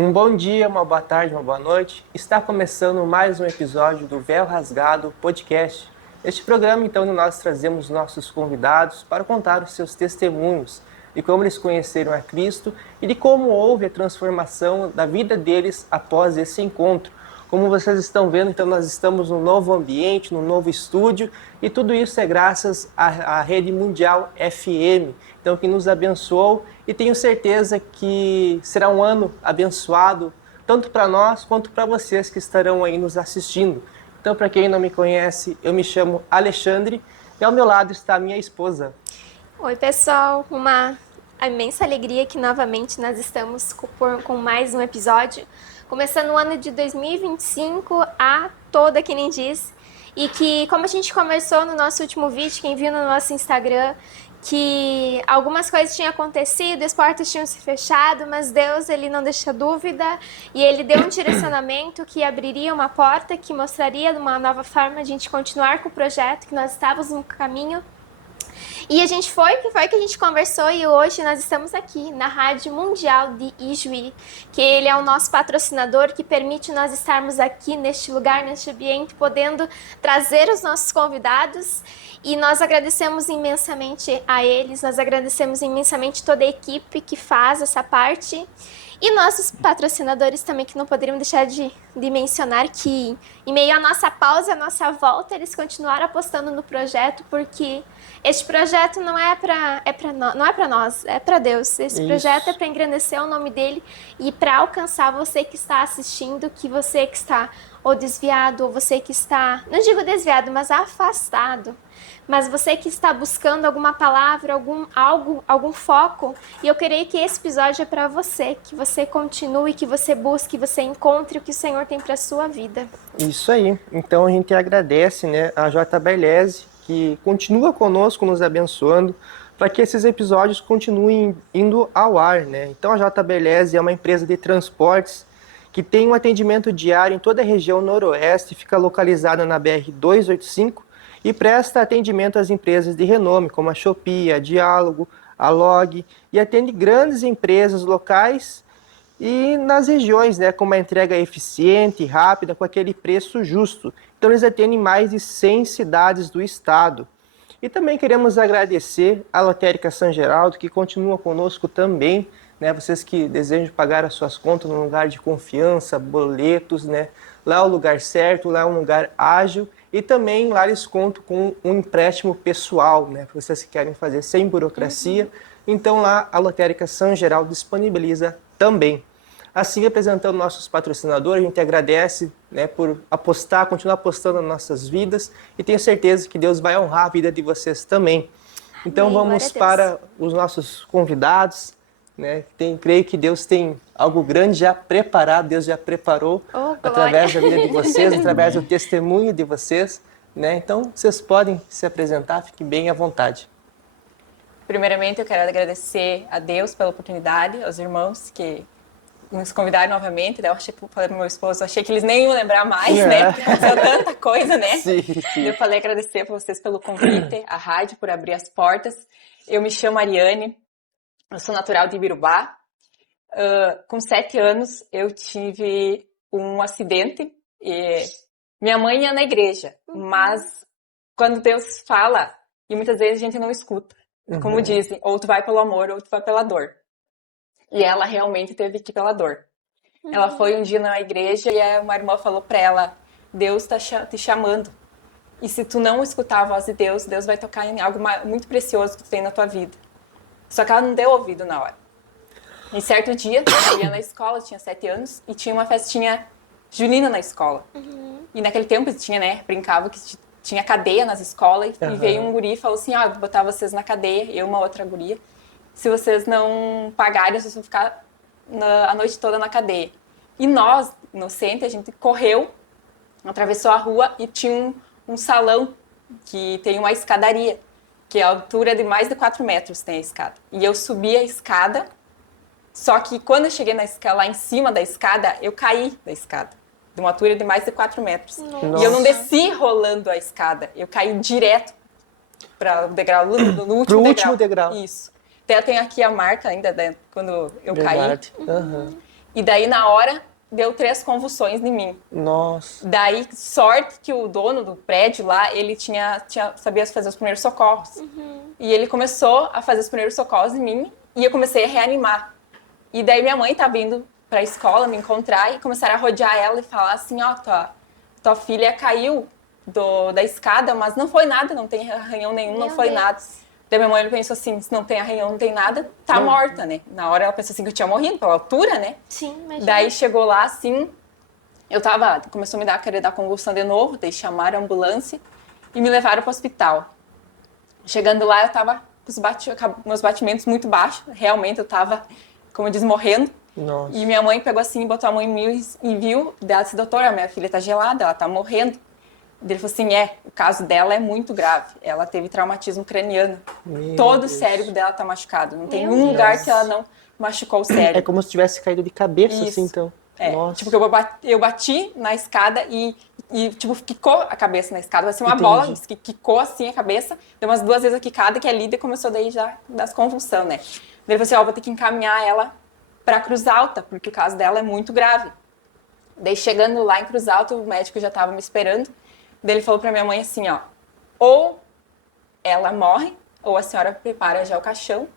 Um bom dia, uma boa tarde, uma boa noite. Está começando mais um episódio do Véu Rasgado Podcast. Neste programa, então, nós trazemos nossos convidados para contar os seus testemunhos de como eles conheceram a Cristo e de como houve a transformação da vida deles após esse encontro. Como vocês estão vendo, então nós estamos num novo ambiente, num novo estúdio, e tudo isso é graças à Rede Mundial FM, então que nos abençoou, e tenho certeza que será um ano abençoado, tanto para nós quanto para vocês que estarão aí nos assistindo. Então, para quem não me conhece, eu me chamo Alexandre, e ao meu lado está a minha esposa. Oi, pessoal, uma imensa alegria que novamente nós estamos com mais um episódio, começando o ano de 2025 a toda, que nem diz, e que, como a gente conversou no nosso último vídeo, quem viu no nosso Instagram, que algumas coisas tinham acontecido, as portas tinham se fechado, mas Deus, ele não deixa dúvida, e ele deu um direcionamento que abriria uma porta, que mostraria uma nova forma de a gente continuar com o projeto, que nós estávamos no caminho. E a gente foi que a gente conversou, e hoje nós estamos aqui na Rádio Mundial de Ijuí, que ele é o nosso patrocinador, que permite nós estarmos aqui neste lugar, neste ambiente, podendo trazer os nossos convidados. E nós agradecemos imensamente a eles, nós agradecemos imensamente toda a equipe que faz essa parte. E nossos patrocinadores também, que não poderíamos deixar de mencionar, que em meio à nossa pausa, à nossa volta, eles continuaram apostando no projeto, porque este projeto não é para nós, é para Deus. Esse projeto é para engrandecer o nome dele e para alcançar você que está assistindo, que você que está ou desviado, ou você que está, não digo desviado, mas afastado. Mas você que está buscando alguma palavra, algum foco, e eu creio que esse episódio é para você, que você continue, que você busque, que você encontre o que o Senhor tem para a sua vida. Isso aí. Então a gente agradece, né, a JBLS, que continua conosco, nos abençoando, para que esses episódios continuem indo ao ar, né? Então a JBLS é uma empresa de transportes que tem um atendimento diário em toda a região noroeste, fica localizada na BR-285, e presta atendimento às empresas de renome, como a Shopee, a Diálogo, a Log, e atende grandes empresas locais e nas regiões, né, com uma entrega eficiente e rápida, com aquele preço justo. Então eles atendem mais de 100 cidades do estado. E também queremos agradecer à Lotérica São Geraldo, que continua conosco também, né, vocês que desejam pagar as suas contas num lugar de confiança, boletos, né, lá é o lugar certo, lá é um lugar ágil, e também lá eles contam com um empréstimo pessoal, né, para vocês que querem fazer sem burocracia. Então lá a Lotérica São Geraldo disponibiliza também. Assim, apresentando nossos patrocinadores, a gente agradece, né, por apostar, continuar apostando nas nossas vidas, e tenho certeza que Deus vai honrar a vida de vocês também. Então Amém, vamos para os nossos convidados, né? Creio que Deus tem algo grande já preparado, Deus já preparou através da vida de vocês, através do testemunho de vocês, né? Então vocês podem se apresentar, fiquem bem à vontade. Primeiramente, eu quero agradecer a Deus pela oportunidade, aos irmãos que nos convidaram novamente. Daí eu falei pro meu esposo, achei que eles nem iam lembrar mais, né? Porque aconteceu tanta coisa, né? Sim. Eu falei agradecer para vocês pelo convite, a rádio por abrir as portas. Eu me chamo Ariane, eu sou natural de Ibirubá. Com 7 anos, eu tive um acidente. E minha mãe ia na igreja, mas quando Deus fala, e muitas vezes a gente não escuta. Como dizem, ou tu vai pelo amor, ou tu vai pela dor. E ela realmente teve que ir pela dor. Ela foi um dia na igreja e uma irmã falou pra ela, Deus tá te chamando. E se tu não escutar a voz de Deus, Deus vai tocar em algo muito precioso que tu tem na tua vida. Só que ela não deu ouvido na hora. Em certo dia, eu ia na escola, tinha 7 anos, e tinha uma festinha junina na escola. E naquele tempo tinha, né, brincava que tinha cadeia nas escolas, e veio um guri e falou assim, vou botar vocês na cadeia, eu e uma outra guria. Se vocês não pagarem, vocês vão ficar a noite toda na cadeia. E nós, inocente, a gente correu, atravessou a rua e tinha um salão que tem uma escadaria, que a altura de mais de 4 metros tem a escada. E eu subi a escada, só que quando eu cheguei lá em cima da escada, eu caí da escada, de uma altura de mais de 4 metros. Nossa. E eu não desci rolando a escada, eu caí direto para o degrau, no último degrau. Isso. Até tem aqui a marca ainda, quando eu caí. E daí, na hora, deu 3 convulsões em mim. Nossa. Daí, sorte que o dono do prédio lá, ele sabia fazer os primeiros socorros. E ele começou a fazer os primeiros socorros em mim e eu comecei a reanimar. E daí minha mãe tá vindo pra escola me encontrar e começaram a rodear ela e falar assim, ó, tua filha caiu da escada, mas não foi nada, não tem arranhão nenhum, não foi nada. Daí minha mãe pensou assim, se não tem arranhão, não tem nada, tá morta, né? Na hora ela pensou assim que eu tinha morrido pela altura, né? Sim, imagina. Daí chegou lá, assim, começou a querer dar convulsão de novo, daí chamaram a ambulância e me levaram pro hospital. Chegando lá, eu tava com meus batimentos muito baixos, realmente eu tava, como diz, morrendo. Nossa. E minha mãe pegou assim, botou a mão em mim e viu, ela disse, doutora, minha filha tá gelada, ela tá morrendo. Ele falou assim, o caso dela é muito grave. Ela teve traumatismo craniano. Todo o cérebro dela tá machucado. Não tem um lugar que ela não machucou o cérebro. É como se tivesse caído de cabeça, assim, então. Nossa. Tipo, eu bati na escada e tipo, quicou a cabeça na escada. Vai ser uma bola, que quicou assim a cabeça. Deu umas 2 vezes a quicada, que ali começou daí já das convulsões, né? Ele falou assim, vou ter que encaminhar ela pra Cruz Alta, porque o caso dela é muito grave. Daí, chegando lá em Cruz Alta, o médico já tava me esperando. Daí ele falou pra minha mãe assim, ou ela morre, ou a senhora prepara já o caixão,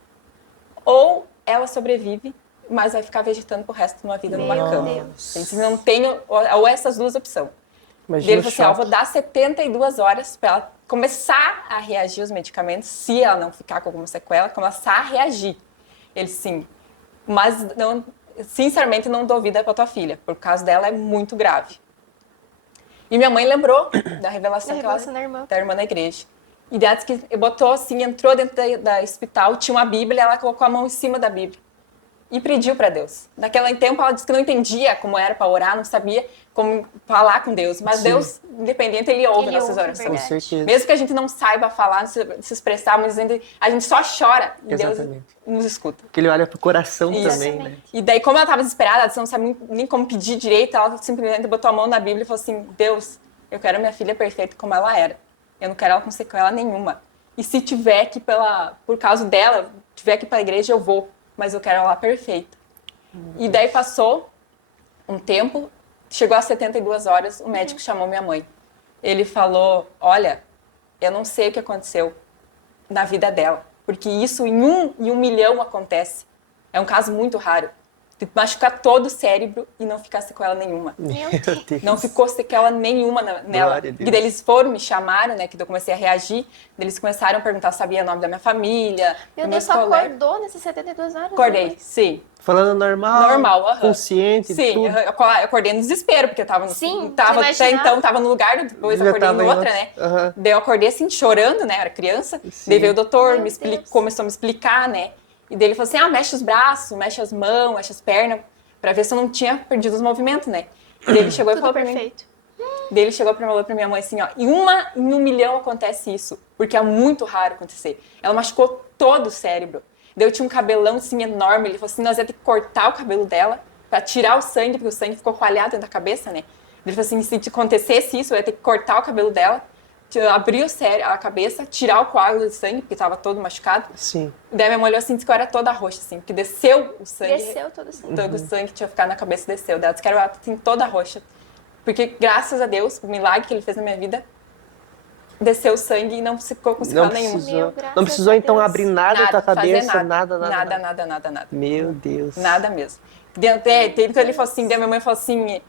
ou ela sobrevive, mas vai ficar vegetando pro resto de uma vida numa cama. Então, não tenho, ou essas 2 opções. Daí ele falou assim, vou dar 72 horas pra ela começar a reagir aos medicamentos, se ela não ficar com alguma sequela, começar a reagir. Ele, sim, mas não, sinceramente não dou vida pra tua filha, porque o caso dela é muito grave. E minha mãe lembrou da revelação da irmã na igreja. E daí que botou assim, entrou dentro da hospital, tinha uma Bíblia, ela colocou a mão em cima da Bíblia e pediu para Deus. Naquele tempo ela disse que não entendia como era para orar, não sabia como falar com Deus, mas Deus, independente, ele ouve nossas orações. Com certeza. Mesmo que a gente não saiba falar, se expressar, mas a gente só chora e Deus nos escuta. Porque ele olha pro coração também, né? E daí, como ela estava desesperada, ela não sabia nem como pedir direito, ela simplesmente botou a mão na Bíblia e falou assim, Deus, eu quero minha filha perfeita como ela era. Eu não quero ela com sequela nenhuma. E se tiver que, por causa dela, tiver que ir para a igreja, eu vou. Mas eu quero ela perfeita. E daí passou um tempo, chegou às 72 horas, o médico chamou minha mãe. Ele falou, olha, eu não sei o que aconteceu na vida dela, porque isso em 1 milhão acontece. É um caso muito raro. De machucar todo o cérebro e não ficar sequela nenhuma. Meu Deus. Não ficou sequela nenhuma nela. E daí eles foram, me chamaram, né, que eu comecei a reagir. Eles começaram a perguntar se sabia o nome da minha família. Meu Deus, só acordou nessas 72 horas? Acordei, sim. Falando normal? Normal, consciente, sim, tudo. Eu acordei no desespero, porque eu tava no... Sim, até então, tava no lugar, depois eu acordei em outra, né? Daí eu acordei assim, chorando, né? Era criança. Sim. Daí veio o doutor, começou a me explicar, né? E daí ele falou assim, mexe os braços, mexe as mãos, mexe as pernas, pra ver se eu não tinha perdido os movimentos, né? E daí ele chegou e falou pra mim... Daí ele chegou pra minha mãe assim, em 1 milhão acontece isso, porque é muito raro acontecer. Ela machucou todo o cérebro. Daí eu tinha um cabelão assim enorme, ele falou assim, nós ia ter que cortar o cabelo dela pra tirar o sangue, porque o sangue ficou coalhado dentro da cabeça, né? Ele falou assim, se acontecesse isso, eu ia ter que cortar o cabelo dela, abrir a cabeça, tirar o coágulo de sangue, porque tava todo machucado. Sim. Daí minha mãe olhou assim, disse que eu era toda roxa, assim, porque desceu o sangue. Desceu todo o sangue. Todo o sangue que tinha ficado na cabeça desceu. Daí ela disse que era assim, toda roxa. Porque graças a Deus, o milagre que ele fez na minha vida, desceu o sangue e não ficou com sequela nenhuma. Não precisou então abrir nada da tua cabeça, nada. Nada. Meu Deus. Nada mesmo. Ele falou assim, daí minha mãe falou assim,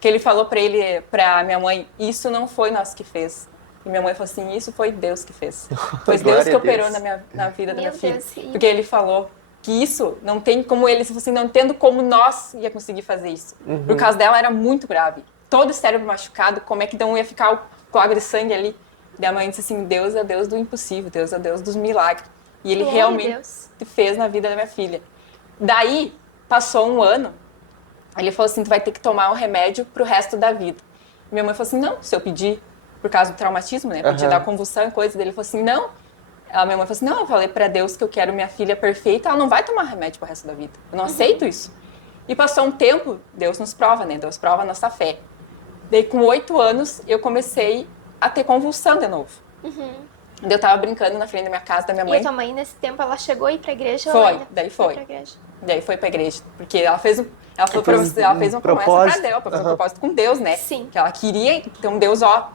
que ele falou pra minha mãe, isso não foi nós que fez. E minha mãe falou assim, isso foi Deus que fez. Foi Deus que operou na vida da minha filha. Porque ele falou que isso não tem como ele, se você não entendo como nós ia conseguir fazer isso. Por causa dela era muito grave. Todo o cérebro machucado, como é que então ia ficar o coágulo de sangue ali? E a mãe disse assim, Deus é Deus do impossível, Deus é Deus dos milagres. E ele realmente fez na vida da minha filha. Daí, passou 1 ano, ele falou assim, tu vai ter que tomar um remédio pro resto da vida. E minha mãe falou assim, não, se eu pedir, por causa do traumatismo, né, podia dar convulsão e coisa, dele falou assim, não. A minha mãe falou assim, não, eu falei pra Deus que eu quero minha filha perfeita, ela não vai tomar remédio pro resto da vida. Eu não aceito isso. E passou um tempo, Deus nos prova, né, Deus prova a nossa fé. Daí, com 8 anos, eu comecei a ter convulsão de novo. Daí eu tava brincando na frente da minha casa, da minha E a mãe. tua mãe, nesse tempo, ela chegou a ir pra igreja? Foi, ou ainda daí foi foi. pra igreja? Daí foi pra igreja, porque ela fez, ela falou pra Fez você, ela um fez uma promessa pra propósito. Deus, ela fez um Aham. propósito com Deus, né? Sim. Que ela queria, então Deus, ó,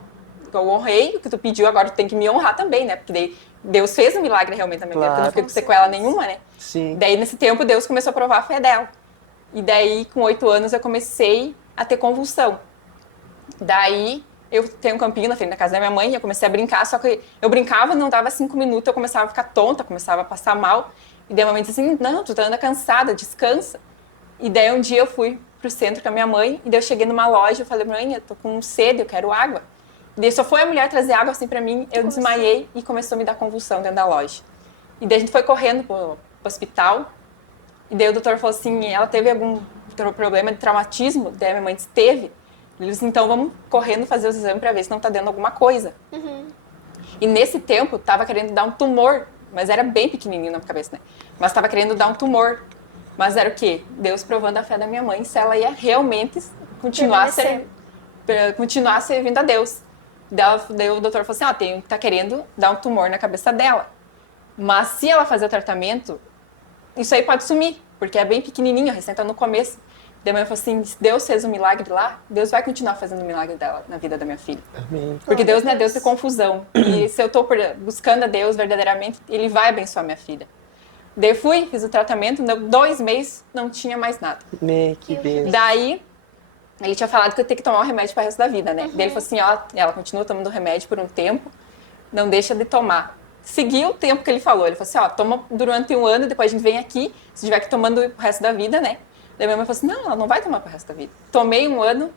eu honrei o que tu pediu, agora tu tem que me honrar também, né? Porque daí Deus fez um milagre realmente na minha vida, porque eu não Claro. fiquei com sequela nenhuma, né? Sim. Daí nesse tempo Deus começou a provar a fé dela. E daí com 8 anos eu comecei a ter convulsão. Daí eu tenho um campinho na frente da casa da minha mãe, eu comecei a brincar, só que eu brincava, não dava 5 minutos, eu começava a ficar tonta, começava a passar mal. E daí a mamãe disse assim, não, tu tá andando cansada, descansa. E daí um dia eu fui pro centro com a minha mãe, e daí eu cheguei numa loja, eu falei, mãe, eu tô com sede, eu quero água. E daí só foi a mulher trazer água assim pra mim, eu desmaiei e começou a me dar convulsão dentro da loja. E daí a gente foi correndo pro hospital, e daí o doutor falou assim, ela teve algum problema de traumatismo? Daí a minha mãe disse, teve. Ele disse, então vamos correndo fazer os exames pra ver se não tá dando alguma coisa. E nesse tempo, tava querendo dar um tumor, mas era bem pequenininho na minha cabeça, né? Mas tava querendo dar um tumor. Mas era o quê? Deus provando a fé da minha mãe, se ela ia realmente continuar, continuar servindo a Deus. Daí o doutor falou assim, tá querendo dar um tumor na cabeça dela. Mas se ela fazer o tratamento, isso aí pode sumir, porque é bem pequenininho, recém tá no começo. Daí a mãe falou assim, se Deus fez um milagre lá, Deus vai continuar fazendo um milagre dela na vida da minha filha. Amém. Porque Deus não é Deus de confusão. E se eu tô buscando a Deus verdadeiramente, Ele vai abençoar minha filha. Daí eu fui, fiz o tratamento, deu 2 meses, não tinha mais nada. Que bem. Daí, ele tinha falado que eu ia ter que tomar o remédio para o resto da vida, né? Daí ele falou assim, ó, ela continua tomando o remédio por um tempo, não deixa de tomar. Seguiu o tempo que ele falou. Ele falou assim, ó, toma durante 1 ano, depois a gente vem aqui, se tiver que tomando o resto da vida, né? Daí minha mãe falou assim, não, ela não vai tomar pro resto da vida. Tomei 1 ano,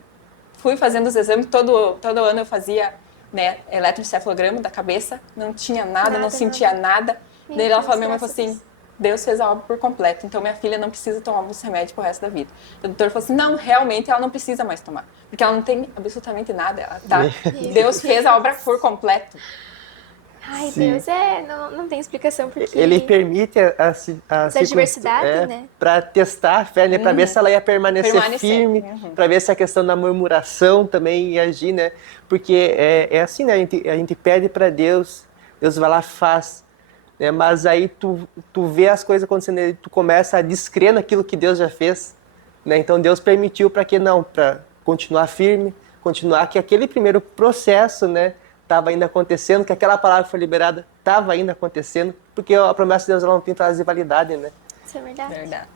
fui fazendo os exames, todo ano eu fazia, né, eletroencefalograma da cabeça, não tinha nada, não sentia nada. Daí ela falou, minha mãe falou assim, Deus fez a obra por completo, então minha filha não precisa tomar os remédios pro resto da vida. O doutor falou assim, não, realmente ela não precisa mais tomar, porque ela não tem absolutamente nada, ela tá, Deus fez a obra por completo. Ai, Sim. Deus, não tem explicação porque... Ele permite Da diversidade, né? Para testar a fé, né? Para ver se ela ia permanecer firme, para ver se a questão da murmuração também ia agir, né? Porque é assim, né? A gente pede para Deus, Deus vai lá, faz. Né? Mas aí tu vê as coisas acontecendo e tu começa a descrer naquilo que Deus já fez. Né? Então Deus permitiu para que não? Para continuar firme, continuar que aquele primeiro processo, né? Estava ainda acontecendo, que aquela palavra foi liberada, estava ainda acontecendo, porque a promessa de Deus ela não tem prazo de validade, né? Isso é verdade. Verdade.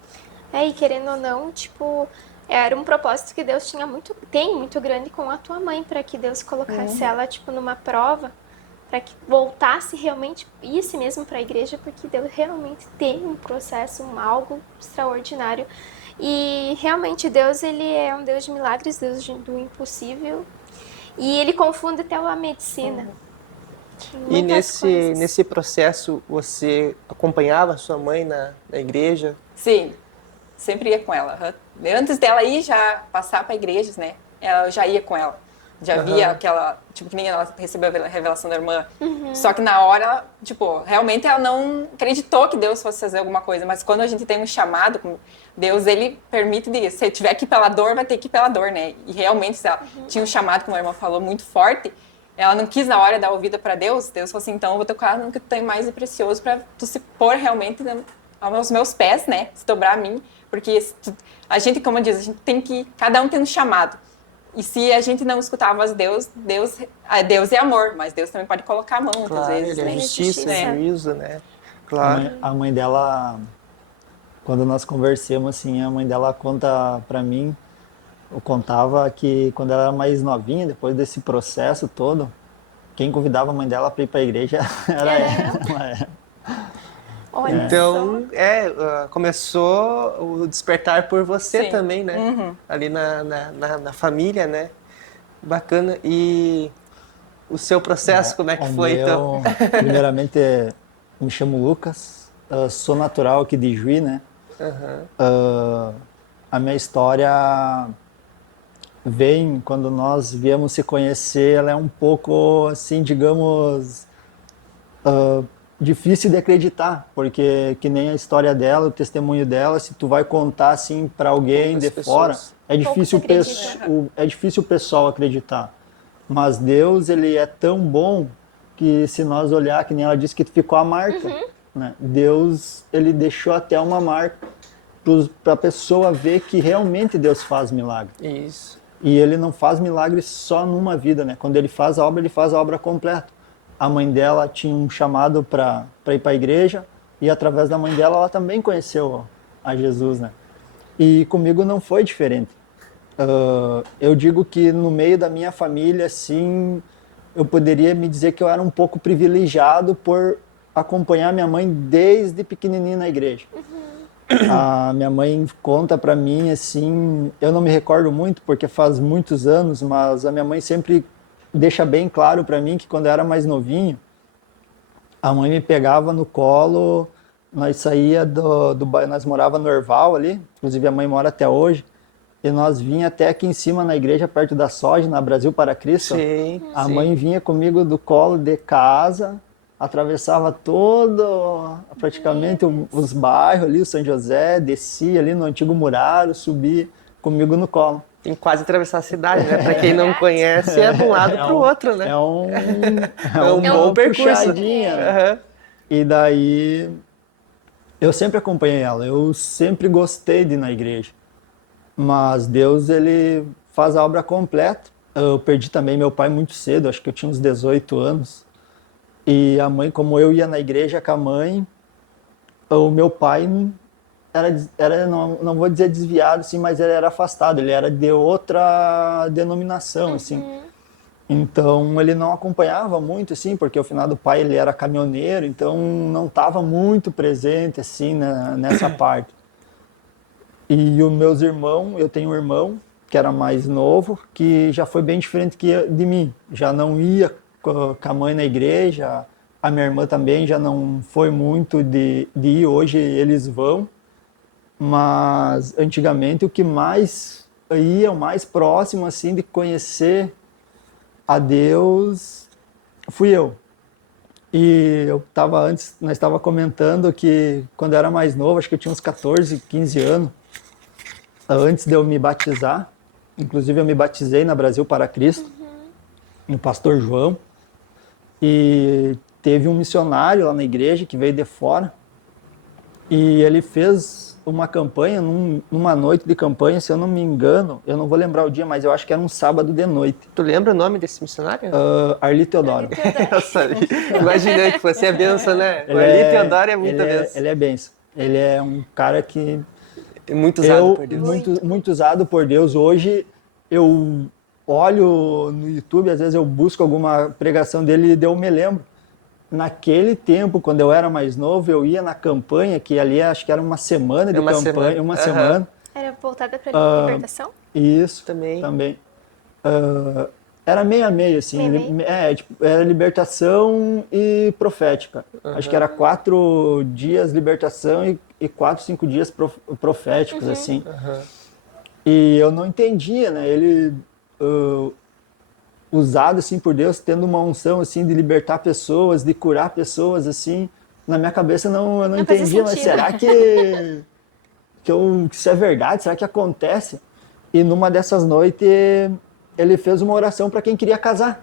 E querendo ou não, tipo, era um propósito que Deus tem muito grande com a tua mãe, para que Deus colocasse ela, tipo, numa prova, para que voltasse realmente, isso mesmo para a igreja, porque Deus realmente tem um processo, algo extraordinário. E realmente Deus, ele é um Deus de milagres, Deus do impossível. E ele confunde até a medicina. E nesse processo, você acompanhava a sua mãe na igreja? Sim, sempre ia com ela. Antes dela ir já passar para igrejas, né? Eu já ia com ela. Já via aquela, tipo, que nem ela recebeu a revelação da irmã. Só que na hora, tipo, realmente ela não acreditou que Deus fosse fazer alguma coisa. Mas quando a gente tem um chamado, Deus, ele permite, se tiver que ir pela dor, vai ter que ir pela dor, né? E realmente, se ela tinha um chamado, como a irmã falou, muito forte, ela não quis na hora dar ouvida para Deus. Deus falou assim, então eu vou tocar no que tu tem mais de precioso para tu se pôr realmente aos meus pés, né? Se dobrar a mim. Porque a gente, como eu disse, a gente tem que, cada um tem um chamado. E se a gente não escutar a voz de Deus, Deus é amor, mas Deus também pode colocar a mão, muitas vezes, ele é né? justiça, é juízo, né? Claro. A mãe dela, quando nós conversamos, assim, a mãe dela conta pra mim, eu contava que quando ela era mais novinha, depois desse processo todo, quem convidava a mãe dela pra ir pra igreja era ela. Olha Então, começou o despertar por você também, né? Ali na família, né? Bacana. E o seu processo, como é que foi, então? Primeiramente, me chamo Lucas, sou natural aqui de Juí, né? A minha história vem, quando nós viemos se conhecer, ela é um pouco, assim, digamos... difícil de acreditar, porque que nem a história dela, o testemunho dela, se tu vai contar assim para alguém de fora, é difícil o pessoal acreditar. Mas Deus, ele é tão bom que se nós olhar, que nem ela disse que ficou a marca, né? Deus, ele deixou até uma marca para a pessoa ver que realmente Deus faz milagre. Isso. E ele não faz milagre só numa vida, né? Quando ele faz a obra, ele faz a obra completa. A mãe dela tinha um chamado para ir para a igreja e através da mãe dela ela também conheceu a Jesus, né? E comigo não foi diferente. Eu digo que no meio da minha família, assim, eu poderia me dizer que eu era um pouco privilegiado por acompanhar minha mãe desde pequenininho na igreja. A minha mãe conta para mim, assim, eu não me recordo muito porque faz muitos anos, mas a minha mãe sempre deixa bem claro para mim que quando eu era mais novinho, a mãe me pegava no colo, nós saía do bairro, nós morava no Orval ali, inclusive a mãe mora até hoje, e nós vinha até aqui em cima na igreja, perto da Soja, na Brasil para Cristo. Sim, A sim. mãe vinha comigo do colo de casa, atravessava todo, praticamente os bairros ali, o São José, descia ali no Antigo Muraro, subia comigo no colo. Tem que quase atravessar a cidade, né? Pra quem não conhece, é de um lado pro outro, né? É um bom percurso. puxadinha, né? Aham. E daí, eu sempre acompanhei ela, eu sempre gostei de ir na igreja. Mas Deus, ele faz a obra completa. Eu perdi também meu pai muito cedo, acho que eu tinha uns 18 anos. E a mãe, como eu ia na igreja com a mãe, o meu pai era não vou dizer desviado, assim, mas ele era afastado, ele era de outra denominação, assim. Então ele não acompanhava muito, assim, porque o finado pai ele era caminhoneiro, então não estava muito presente, assim, nessa parte. E os meus irmãos, eu tenho um irmão que era mais novo, que já foi bem diferente de mim. Já não ia com a mãe na igreja, a minha irmã também já não foi muito de ir, hoje eles vão. Mas antigamente o que mais ia, o mais próximo assim de conhecer a Deus, fui eu. E nós estava comentando que quando eu era mais novo, acho que eu tinha uns 14, 15 anos, antes de eu me batizar, inclusive eu me batizei na Brasil para Cristo, no Pastor João, e teve um missionário lá na igreja que veio de fora, e ele fez uma campanha, numa noite de campanha, se eu não me engano, eu não vou lembrar o dia, mas eu acho que era um sábado de noite. Tu lembra o nome desse missionário? Arli Teodoro. Eu sabia. Imaginei que fosse a benção, né? O Arli Teodoro é muita benção. Ele é benção. Ele é um cara que É muito usado por Deus. Muito usado por Deus. Hoje eu olho no YouTube, às vezes eu busco alguma pregação dele e eu me lembro. Naquele tempo, quando eu era mais novo, eu ia na campanha, que ali acho que era uma semana de campanha, uma semana. Era voltada para libertação? Isso, Também. Era meio a meio, assim. Era libertação e profética. Acho que era 4 dias libertação e 4, 5 dias proféticos, assim. E eu não entendia, né? Ele, usado, assim, por Deus, tendo uma unção, assim, de libertar pessoas, de curar pessoas, assim. Na minha cabeça, eu não entendia, mas será que isso é verdade? Será que acontece? E numa dessas noites, ele fez uma oração para quem queria casar.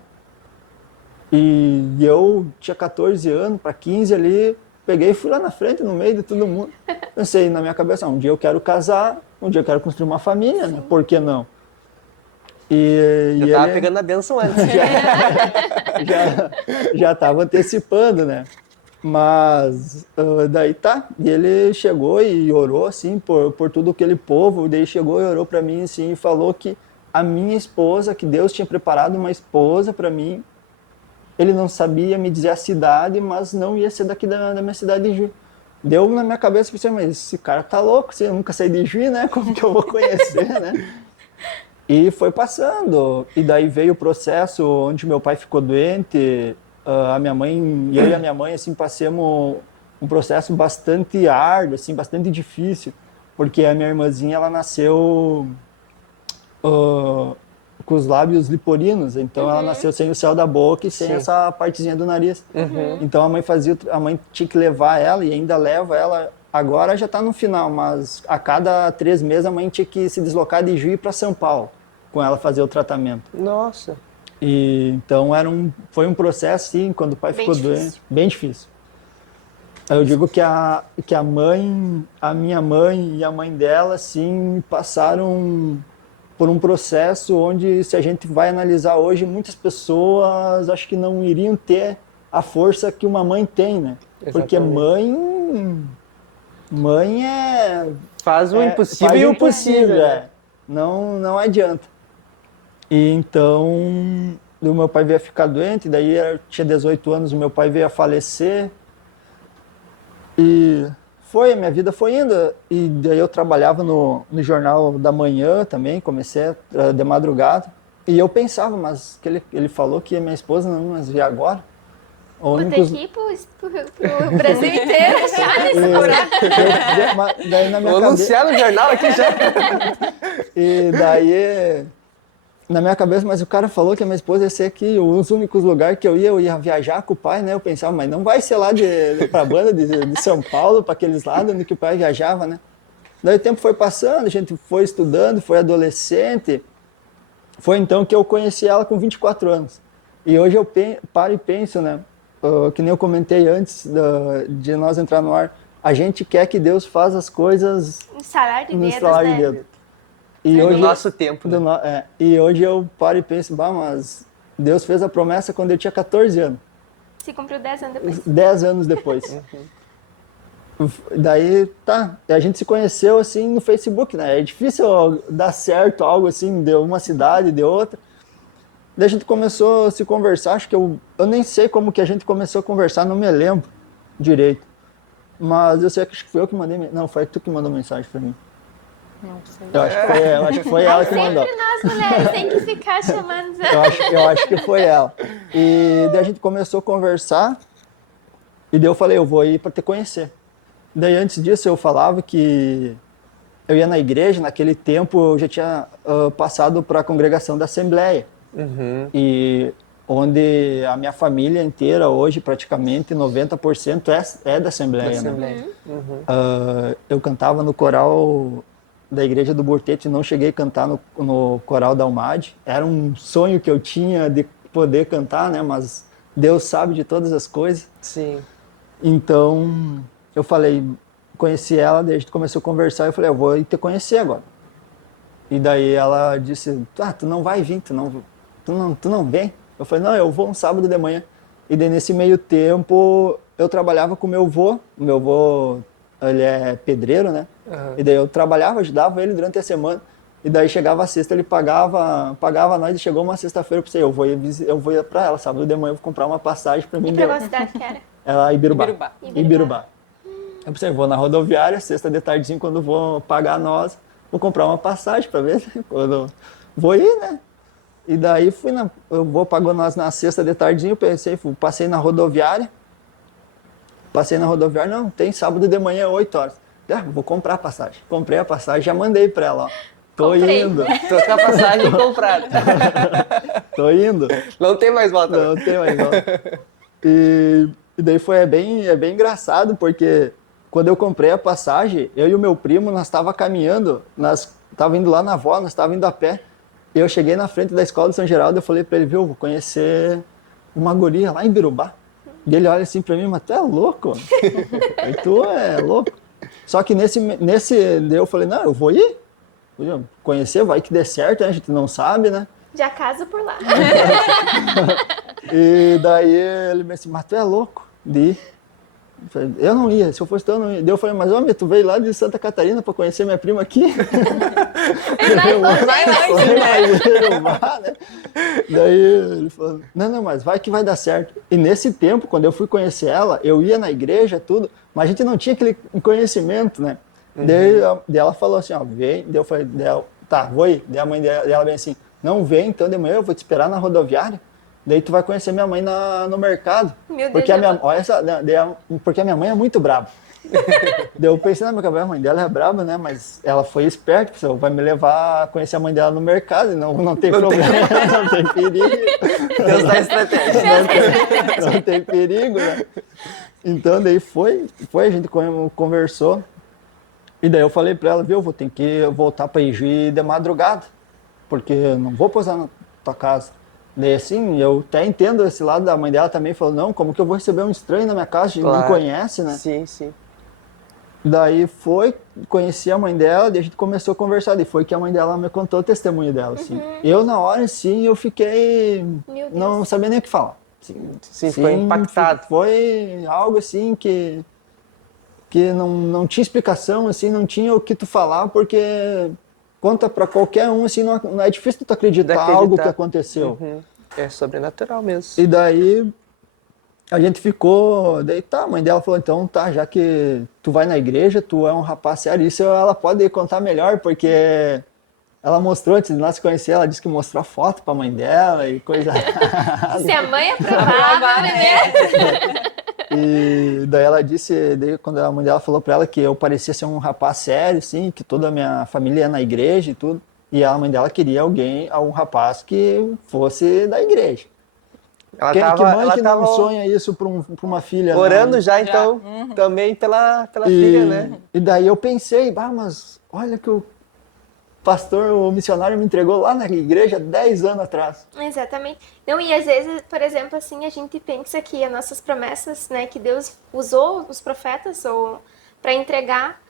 E eu tinha 14 anos, para 15 ali, peguei e fui lá na frente, no meio de todo mundo. Pensei na minha cabeça, um dia eu quero casar, um dia eu quero construir uma família, né? Por que não? Eu tava pegando a benção antes. já estava antecipando, né? Mas daí tá, e ele chegou e orou assim por todo aquele povo, daí chegou e orou para mim assim e falou que a minha esposa, que Deus tinha preparado uma esposa para mim, ele não sabia me dizer a cidade, mas não ia ser daqui da minha cidade de Juí. Deu na minha cabeça, pensei, mas esse cara tá louco, eu nunca saí de Juí, né? Como que eu vou conhecer, né? E foi passando, e daí veio o processo onde meu pai ficou doente, a minha mãe, eu e a minha mãe, assim, passamos um processo bastante árduo, assim, bastante difícil, porque a minha irmãzinha, ela nasceu com os lábios liporinos, então ela nasceu sem o céu da boca e sem essa partezinha do nariz. Então a mãe tinha que levar ela, e ainda leva ela, agora já está no final, mas a cada 3 meses a mãe tinha que se deslocar de Juí para São Paulo, com ela fazer o tratamento. Nossa. E então foi um processo, sim, quando o pai Bem ficou difícil. doente, bem difícil. Eu digo que a minha mãe e a mãe dela, assim, passaram por um processo onde, se a gente vai analisar hoje, muitas pessoas acho que não iriam ter a força que uma mãe tem, né? Porque Exatamente. mãe Faz o impossível faz e o o possível, né? é. Não adianta. E então, o meu pai veio a ficar doente, daí eu tinha 18 anos, o meu pai veio a falecer. E a minha vida foi indo. E daí eu trabalhava no Jornal da Manhã também, comecei de madrugada. E eu pensava, mas que ele falou que a minha esposa não nos via agora. O Vou único... ter que ir pro Brasil inteiro achar nesse horário. Daí na minha Vou cabeça... anunciar no jornal aqui já. E daí, na minha cabeça, mas o cara falou que a minha esposa ia ser aqui, os únicos lugares que eu ia viajar com o pai, né? Eu pensava, mas não vai ser lá pra banda de São Paulo, para aqueles lados onde que o pai viajava, né? Daí o tempo foi passando, a gente foi estudando, foi adolescente. Foi então que eu conheci ela com 24 anos. E hoje eu paro e penso, né? Que nem eu comentei antes de nós entrar no ar, a gente quer que Deus faça as coisas Um salário de no dedos, estalar de né? dedo. E No hoje, nosso tempo, né? e hoje eu paro e penso, bah, mas Deus fez a promessa quando eu tinha 14 anos, Se cumpriu 10 anos depois. 10 anos depois. Daí, tá, a gente se conheceu assim no Facebook, né? É difícil dar certo algo assim de uma cidade, de outra. Daí a gente começou a se conversar, acho que eu nem sei como que a gente começou a conversar, não me lembro direito. Mas eu sei que acho que foi eu que mandei, não, foi tu que mandou mensagem pra mim. Não sei. Eu acho que foi ela que mandou. Sempre nós mulheres tem que ficar chamando. Eu acho que foi ela. E daí a gente começou a conversar, e daí eu falei, eu vou ir para te conhecer. Daí antes disso eu falava que eu ia na igreja, naquele tempo eu já tinha passado para a congregação da Assembleia. E onde a minha família inteira hoje, praticamente 90% é da Assembleia. Né? Eu cantava no coral da igreja do Bortete, não cheguei a cantar no coral da Almade. Era um sonho que eu tinha de poder cantar, né? Mas Deus sabe de todas as coisas. Sim. Então, eu falei, conheci ela, daí a gente começou a conversar, eu falei, eu vou ir te conhecer agora. E daí ela disse, tu não vai vir, tu não vem? Eu falei, não, eu vou um sábado de manhã. E daí nesse meio tempo, eu trabalhava com o meu avô, ele é pedreiro, né? E daí eu trabalhava, ajudava ele durante a semana. E daí chegava a sexta, ele pagava nós, e chegou uma sexta-feira, eu pensei, eu vou ir pra ela, sábado de manhã eu vou comprar uma passagem pra mim. E pra qual cidade que era? Ela Ibirubá. Ibirubá. Eu pensei, vou na rodoviária, sexta de tardezinho, quando vou pagar nós, vou comprar uma passagem pra ver, né? Quando vou ir, né? E daí eu vou pagar nós na sexta de tardezinho, passei na rodoviária, não, tem sábado de manhã, 8 horas. Vou comprar a passagem. Comprei a passagem, já mandei pra ela, ó. Comprei. Indo. Tô com a passagem comprada. Tô indo. Não tem mais volta. Não tem mais volta. E daí é bem engraçado, porque quando eu comprei a passagem, eu e o meu primo, nós estava caminhando, nós estava indo lá na avó, nós estava indo a pé. E eu cheguei na frente da escola de São Geraldo, eu falei para ele, viu, vou conhecer uma guria lá em Birubá. E ele olha assim para mim, mas tu é louco? E tu é louco? Só que nesse eu falei, não, eu vou ir. Conhecer, vai que dê certo, né? A gente não sabe, né? Já caso por lá. E daí ele me disse, mas tu é louco de ir? Eu não ia, se eu fosse tu, eu não ia. Daí eu falei, mas homem, tu veio lá de Santa Catarina para conhecer minha prima aqui? Vai longe, né? Daí ele falou, não, mas vai que vai dar certo. E nesse tempo, quando eu fui conhecer ela, eu ia na igreja, tudo, mas a gente não tinha aquele conhecimento, né? Daí ela falou assim, ó, vem. Daí eu falei, tá, vou ir. Daí a mãe dela vem assim, não vem, então de manhã eu vou te esperar na rodoviária. Daí tu vai conhecer minha mãe no mercado. Meu Deus, porque porque a minha mãe é muito brava. Daí eu pensei na minha cabeça, a mãe dela é brava, né? Mas ela foi esperta, pessoal, vai me levar a conhecer a mãe dela no mercado, não tem problema, não tem perigo. Deus dá estratégia. Não tem perigo, né? Então daí a gente conversou. E daí eu falei pra ela, viu, eu vou ter que voltar pra Igi de madrugada, porque eu não vou pousar na tua casa. Daí assim, eu até entendo esse lado da mãe dela também, falou, não, como que eu vou receber um estranho na minha casa, que ninguém conhece, né? Sim, sim. Daí conheci a mãe dela, daí a gente começou a conversar, daí foi que a mãe dela me contou o testemunho dela, assim. Eu, na hora, assim, eu fiquei, Meu Deus. não sabia nem o que falar. Sim, foi impactado. Foi algo, assim, que não tinha explicação, assim, não tinha o que tu falar, porque conta pra qualquer um, assim, não é difícil tu acreditar algo que aconteceu. É sobrenatural mesmo. E daí a gente ficou, daí tá, a mãe dela falou, então tá, já que tu vai na igreja, tu é um rapaz sério, isso ela pode contar melhor, porque ela mostrou, antes de nós se conhecer, ela disse que mostrou a foto pra mãe dela e coisa. Se a mãe aprovava, né? E daí ela disse, daí quando a mãe dela falou pra ela que eu parecia ser um rapaz sério, assim, que toda a minha família ia na igreja e tudo, e a mãe dela queria um rapaz que fosse da igreja. Que mãe que não sonha isso pra uma filha? Orando não? já, então, também pela filha, né? E daí eu pensei, mas olha que o pastor, o missionário me entregou lá na igreja 10 anos atrás. Exatamente. Não, e às vezes, por exemplo, assim, a gente pensa que as nossas promessas, né, que Deus usou os profetas ou para entregar,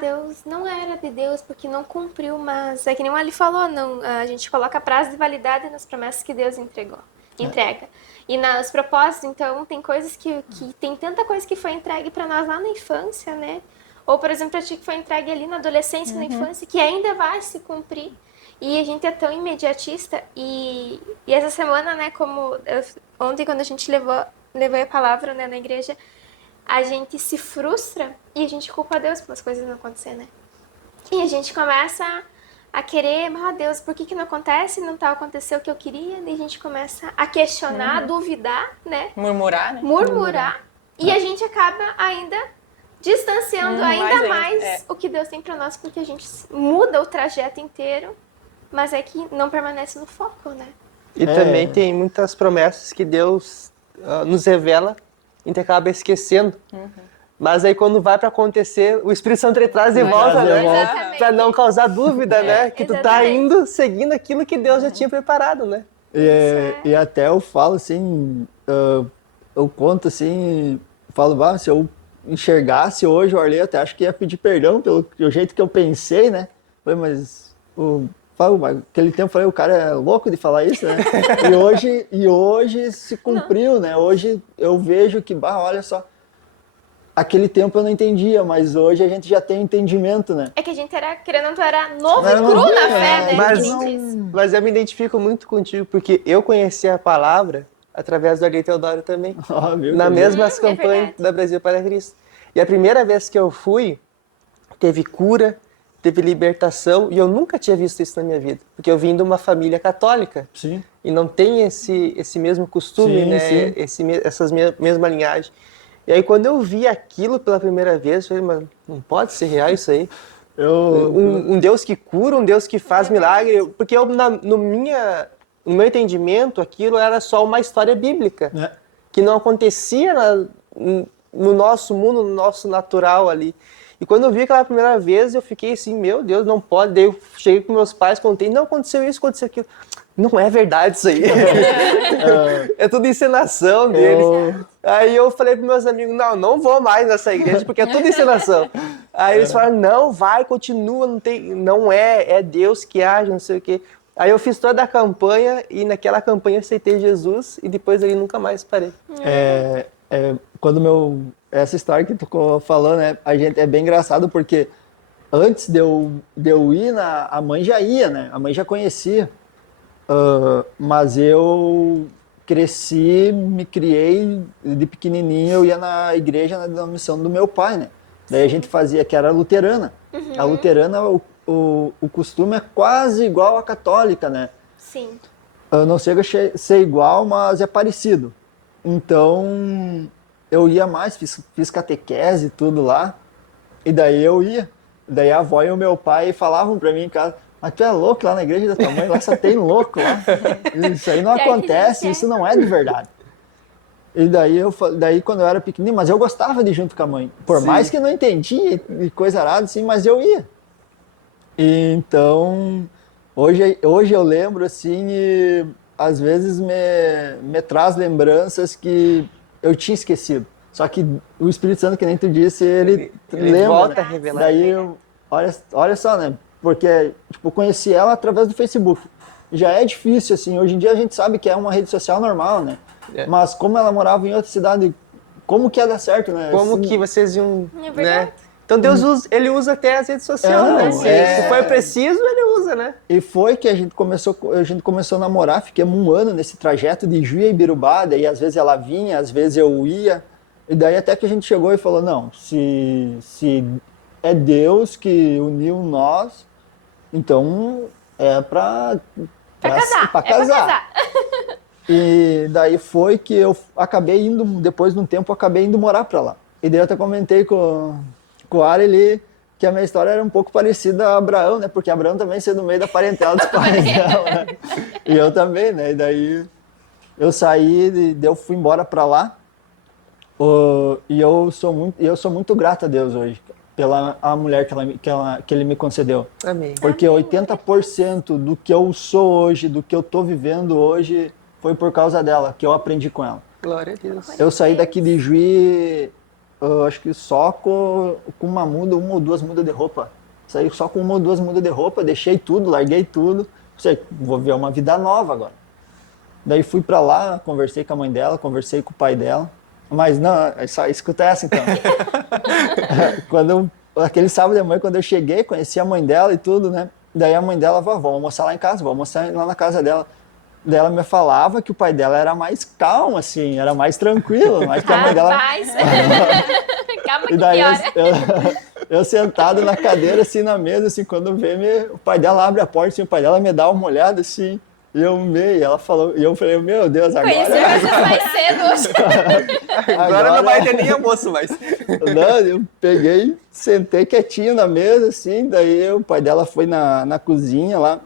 Deus não era de Deus porque não cumpriu, mas é que nem o Ali falou, não, a gente coloca prazo de validade nas promessas que Deus entrega. E nos propósitos, então, tem coisas que tem tanta coisa que foi entregue para nós lá na infância, né? Ou, por exemplo, a ti que foi entregue ali na adolescência, na infância, que ainda vai se cumprir. E a gente é tão imediatista. E essa semana, né, ontem quando a gente levou a palavra, né, na igreja, a gente se frustra e a gente culpa Deus pelas coisas não acontecer, né? E a gente começa a querer, Deus, por que não acontece? Não tá acontecendo o que eu queria. E a gente começa a questionar, a duvidar, né? Murmurar, né? Murmurar. E a gente acaba ainda distanciando ainda mais o que Deus tem para nós, porque a gente muda o trajeto inteiro, mas é que não permanece no foco, né? E também tem muitas promessas que Deus nos revela e a gente acaba esquecendo. Mas aí quando vai para acontecer, o Espírito Santo ele traz de volta, né? Para não causar dúvida, né? Que tu tá indo seguindo aquilo que Deus já tinha preparado, né? E até eu falo assim, eu conto assim, falo, se eu enxergasse hoje o Arley, até acho que ia pedir perdão pelo jeito que eu pensei, né? Falei, mas aquele tempo eu falei, o cara é louco de falar isso, né? e hoje se cumpriu, né? Hoje eu vejo que, olha só, aquele tempo eu não entendia, mas hoje a gente já tem entendimento, né? É que a gente era, querendo ou não, era novo e cru na fé, né? Mas eu me identifico muito contigo, porque eu conheci a palavra através do Arley Teodoro também. Na mesmas campanhas da Brasil para Cristo. E a primeira vez que eu fui, teve cura, teve libertação, e eu nunca tinha visto isso na minha vida. Porque eu vim de uma família católica. Sim. E não tem esse mesmo costume, né? Essas mesma linhagem. E aí quando eu vi aquilo pela primeira vez, eu falei, mas não pode ser real isso aí. Um Deus que cura, um Deus que faz milagre. Porque no meu entendimento, aquilo era só uma história bíblica. Que não acontecia no nosso mundo, no nosso natural ali. E quando eu vi aquela primeira vez, eu fiquei assim, meu Deus, não pode. Daí eu cheguei com meus pais, contei, não, aconteceu isso, aconteceu aquilo. Não é verdade isso aí. É tudo encenação deles. Aí eu falei pros meus amigos, não vou mais nessa igreja, porque é tudo encenação. Aí eles falaram, não, vai, continua, não é Deus que age, não sei o quê. Aí eu fiz toda a campanha e naquela campanha eu aceitei Jesus e depois ali nunca mais parei. Essa história que tu falou, né, a gente é bem engraçado porque antes de eu ir, a mãe já ia, né, a mãe já conhecia, mas eu cresci, me criei de pequenininho, eu ia na igreja na missão do meu pai, né, daí a gente fazia, que era luterana, a luterana, o costume é quase igual à católica, né, Sim. Não chega a ser igual, mas é parecido, então eu ia mais, fiz catequese e tudo lá, e daí eu ia. Daí a avó e o meu pai falavam pra mim em casa, mas tu é louco lá na igreja da tua mãe, lá só tem louco lá. Isso aí não acontece, isso não é de verdade. E daí quando eu era pequenininho, mas eu gostava de ir junto com a mãe. Por mais que eu não entendia e coisa arada assim, mas eu ia. E então, hoje eu lembro assim, às vezes me traz lembranças que eu tinha esquecido. Só que o Espírito Santo, que nem tu disse, ele lembra, volta né? a revelar. Daí, olha só, né? Porque, tipo, eu conheci ela através do Facebook. Já é difícil, assim. Hoje em dia a gente sabe que é uma rede social normal, né? É. Mas como ela morava em outra cidade, como que ia dar certo, né? Como Assim, que vocês iam, É né? verdade. Então Deus usa, ele usa até as redes sociais, É, né? não, Se for preciso, ele usa, né? E foi que a gente começou a namorar, fiquemos um ano nesse trajeto de Juí a Ibirubá, daí às vezes ela vinha, às vezes eu ia, e daí até que a gente chegou e falou, não, se é Deus que uniu nós, então é pra Casar. pra É pra casar. E daí foi que eu acabei indo, depois de um tempo, eu acabei indo morar pra lá. E daí eu até comentei com o Ari ali que a minha história era um pouco parecida a Abraão, né? Porque Abraão também saiu do meio da parentela dos pais dela, né? E eu também, né? E daí eu saí, eu fui embora pra lá. E eu sou muito grato a Deus hoje pela a mulher que ele me concedeu. Amém. Porque 80% do que eu sou hoje, do que eu tô vivendo hoje, foi por causa dela, que eu aprendi com ela. Glória a Deus. Eu saí daqui de Juí, eu acho que só com uma ou duas mudas de roupa. Saí só com uma ou duas mudas de roupa, deixei tudo, larguei tudo. Sei, vou ver uma vida nova agora. Daí fui pra lá, conversei com a mãe dela, conversei com o pai dela. Mas não, só escuta essa então. Aquele sábado de manhã, quando eu cheguei, conheci a mãe dela e tudo, né? Daí a mãe dela falou, vamos almoçar lá em casa, vamos almoçar lá na casa dela. Daí ela me falava que o pai dela era mais calmo, assim, era mais tranquilo, mas que a mãe dela... Rapaz. Calma que E daí piora. eu sentado na cadeira, assim, na mesa, assim, quando o pai dela abre a porta, assim, o pai dela me dá uma olhada, assim, e ela falou, e eu falei, meu Deus, agora... Conheci vocês mais cedo hoje. Agora não vai ter nem almoço mais. Não, eu peguei, sentei quietinho na mesa, assim, daí o pai dela foi na cozinha lá,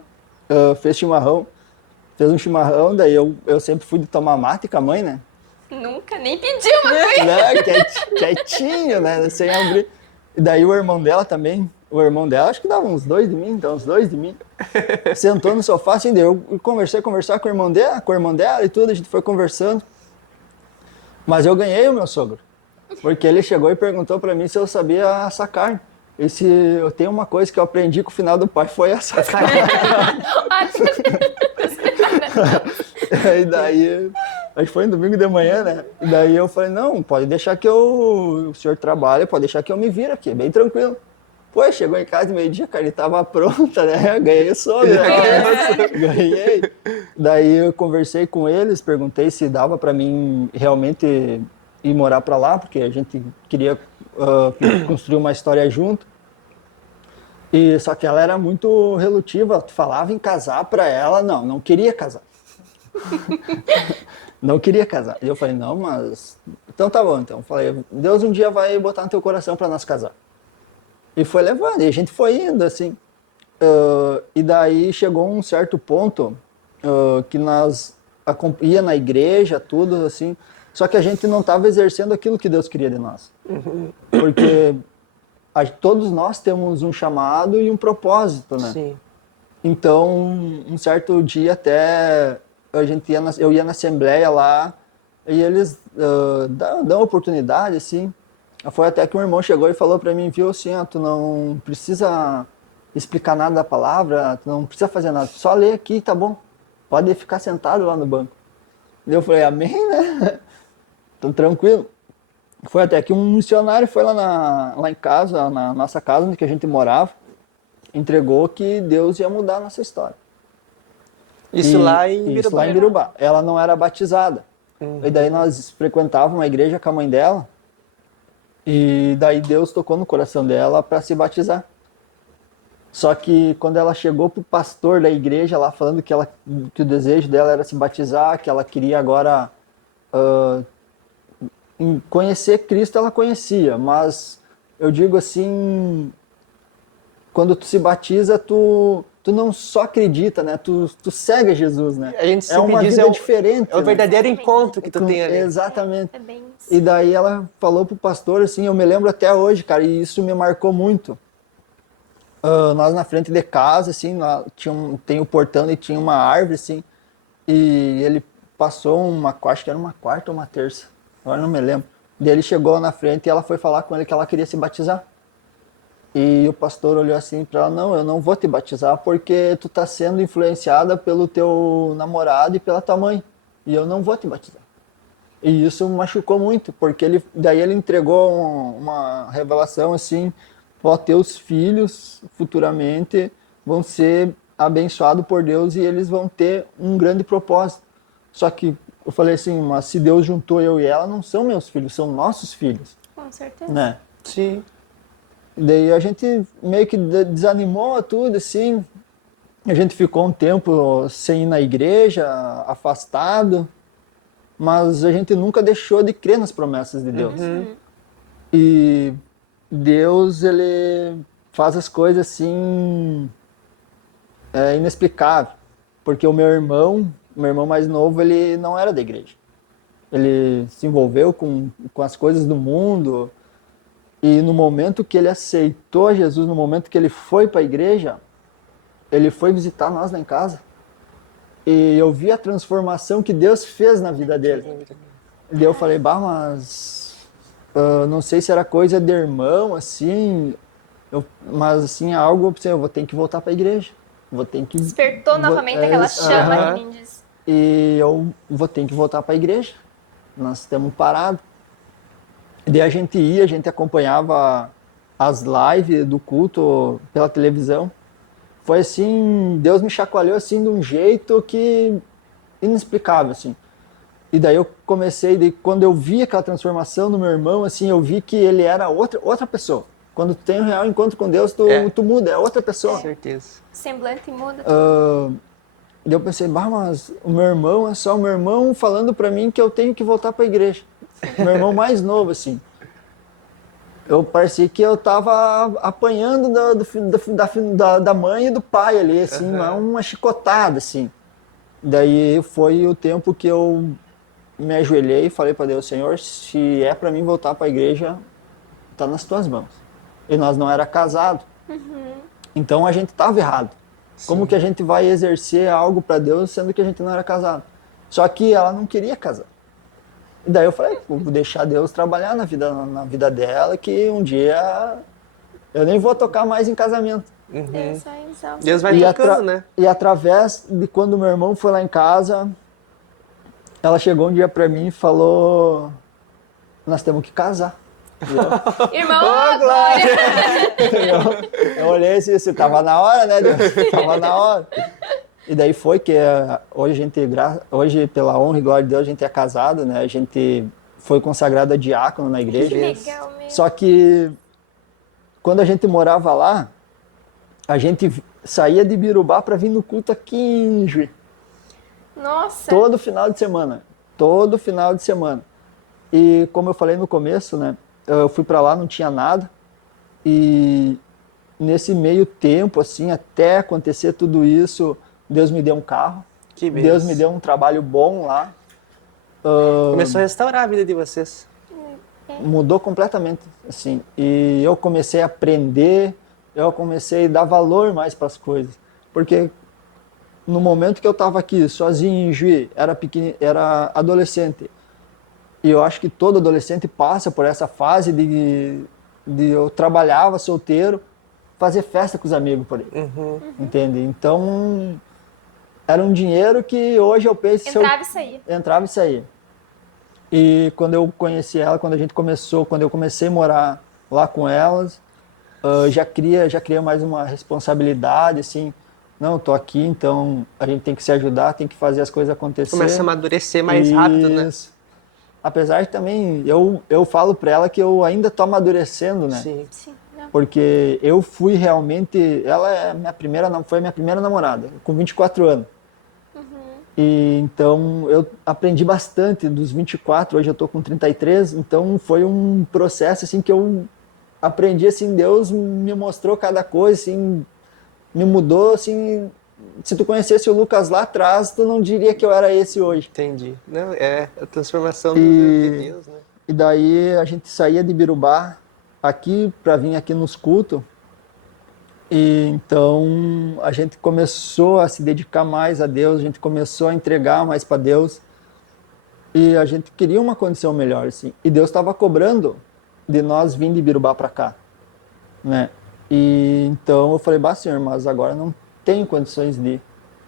fez um chimarrão, daí eu sempre fui de tomar mate com a mãe, né? Nunca nem pediu uma coisa. Não, quietinho, né? Sem abrir. E daí o irmão dela também, acho que dava uns dois de mim, sentou no sofá, assim, daí eu conversar com o irmão dela e tudo, a gente foi conversando. Mas eu ganhei o meu sogro, porque ele chegou e perguntou pra mim se eu sabia assar carne. E se eu tenho uma coisa que eu aprendi com o final do pai foi assar carne. E daí, acho que foi no domingo de manhã, né? E daí eu falei, não, pode deixar que o senhor trabalha, pode deixar que eu me viro aqui, bem tranquilo. Pô, chegou em casa de meio-dia, a carne tava pronta, né? Ganhei o sogro, né? Ganhei. Daí eu conversei com eles, perguntei se dava pra mim realmente ir morar pra lá, porque a gente queria construir uma história junto. E só que ela era muito relutiva, falava em casar pra ela, não queria casar. Não queria casar. E eu falei, não, mas... Então tá bom, então. Falei, Deus um dia vai botar no teu coração pra nós casar. E foi levando, e a gente foi indo, assim. E daí chegou um certo ponto que nós ia na igreja, tudo, assim, só que a gente não estava exercendo aquilo que Deus queria de nós. Porque todos nós temos um chamado e um propósito, né? Sim. Então, um certo dia até eu ia na assembleia lá e eles dão oportunidade, assim. Foi até que um irmão chegou e falou pra mim, viu, assim, tu não precisa explicar nada da palavra, tu não precisa fazer nada, só lê aqui, tá bom. Pode ficar sentado lá no banco. E eu falei, amém, né? Tô tranquilo. Foi até que um missionário foi lá em casa, na nossa casa, onde que a gente morava, entregou que Deus ia mudar a nossa história. Isso lá em Birubá. Isso lá em Birubá. Ela não era batizada. E daí nós frequentávamos uma igreja com a mãe dela, e daí Deus tocou no coração dela para se batizar. Só que quando ela chegou pro pastor da igreja lá falando que o desejo dela era se batizar, que ela queria agora conhecer Cristo, ela conhecia, mas eu digo assim, quando tu se batiza, tu não só acredita, né? Tu segue Jesus, né? A gente É sempre uma diz, vida diferente. é o né? verdadeiro encontro que tu tem ali. Exatamente. É bem isso. E daí ela falou pro pastor, assim, eu me lembro até hoje, cara, e isso me marcou muito. Nós na frente de casa, assim, lá tem o portão e tinha uma árvore, assim, e ele passou acho que era uma quarta ou uma terça, agora não me lembro. Daí ele chegou na frente e ela foi falar com ele que ela queria se batizar. E o pastor olhou assim para ela, não, eu não vou te batizar porque tu tá sendo influenciada pelo teu namorado e pela tua mãe. E eu não vou te batizar. E isso machucou muito, porque daí ele entregou uma revelação assim, ó, teus filhos futuramente vão ser abençoados por Deus e eles vão ter um grande propósito. Só que eu falei assim, mas se Deus juntou eu e ela, não são meus filhos, são nossos filhos, Com certeza. né? Sim. Daí a gente meio que desanimou tudo, assim. A gente ficou um tempo sem ir na igreja, afastado, mas a gente nunca deixou de crer nas promessas de Deus. E Deus, ele faz as coisas assim, inexplicável. Porque o meu irmão mais novo, ele não era da igreja. Ele se envolveu com as coisas do mundo. E no momento que ele aceitou Jesus, no momento que ele foi para a igreja, ele foi visitar nós lá em casa. E eu vi a transformação que Deus fez na vida dele. E daí eu falei, bah, mas não sei se era coisa de irmão, assim, mas assim, algo, assim, eu vou ter que voltar para a igreja. Vou ter que... Despertou novamente aquela chama que nem diz. E eu vou ter que voltar para a igreja. Nós estamos parados. Daí a gente acompanhava as lives do culto pela televisão. Foi assim, Deus me chacoalhou assim de um jeito que inexplicável, assim. E daí eu comecei, quando eu vi aquela transformação no meu irmão, assim, eu vi que ele era outra pessoa. Quando tu tem um real encontro com Deus, tu muda, é outra pessoa. Com certeza. O semblante muda. Daí eu pensei, bah, mas o meu irmão é só o meu irmão falando pra mim que eu tenho que voltar pra igreja. Meu irmão mais novo, assim. Eu parecia que eu tava apanhando da mãe e do pai ali, assim, uma chicotada, assim. Daí foi o tempo que eu me ajoelhei e falei para Deus, Senhor, se é para mim voltar para a igreja, tá nas tuas mãos. E nós não era casado. Então a gente tava errado. Como que a gente vai exercer algo para Deus sendo que a gente não era casado? Só que ela não queria casar. E daí eu falei, vou deixar Deus trabalhar na vida dela, que um dia eu nem vou tocar mais em casamento. Deus vai exaltar. Deus vai tocando, né? E através de quando meu irmão foi lá em casa, ela chegou um dia pra mim e falou, nós temos que casar. Irmão, glória! Eu olhei assim, você tava na hora, né, Deus? Tava na hora. E daí foi que hoje, pela honra e glória de Deus, a gente é casado, né? A gente foi consagrado a diácono na igreja. Que legal mesmo. Só que quando a gente morava lá, a gente saía de Birubá para vir no culto aqui em Juí. Nossa! Todo final de semana. Todo final de semana. E como eu falei no começo, né? Eu fui para lá, não tinha nada. E nesse meio tempo, assim, até acontecer tudo isso, Deus me deu um carro. Que Deus beleza. me deu um trabalho bom lá. Começou a restaurar a vida de vocês. Mudou completamente, assim. E eu comecei a aprender, eu comecei a dar valor mais para as coisas. Porque no momento que eu estava aqui, sozinho em Juí, era adolescente. E eu acho que todo adolescente passa por essa fase de eu trabalhava solteiro, fazer festa com os amigos por aí. Entende? Então, era um dinheiro que hoje eu penso... Entrava e saía. Entrava e saía. E quando eu conheci ela, quando eu comecei a morar lá com elas, já cria mais uma responsabilidade, assim, não, eu tô aqui, então a gente tem que se ajudar, tem que fazer as coisas acontecer. Começa a amadurecer mais rápido, né? Isso. Apesar de também, eu falo pra ela que eu ainda tô amadurecendo, né? Sim. Sim. Não. Porque eu fui realmente, ela foi a minha primeira namorada, com 24 anos. E então eu aprendi bastante dos 24, hoje eu tô com 33, então foi um processo assim que eu aprendi assim, Deus me mostrou cada coisa, assim, me mudou assim, se tu conhecesse o Lucas lá atrás, tu não diria que eu era esse hoje. Entendi. Não, é a transformação E- de Deus, né? E daí a gente saía de Birubá aqui para vir aqui nos cultos. E então a gente começou a se dedicar mais a Deus, a gente começou a entregar mais para Deus e a gente queria uma condição melhor, assim. E Deus estava cobrando de nós vir de Birubá para cá, né? E então eu falei, bah, Senhor, mas agora não tenho condições de ir.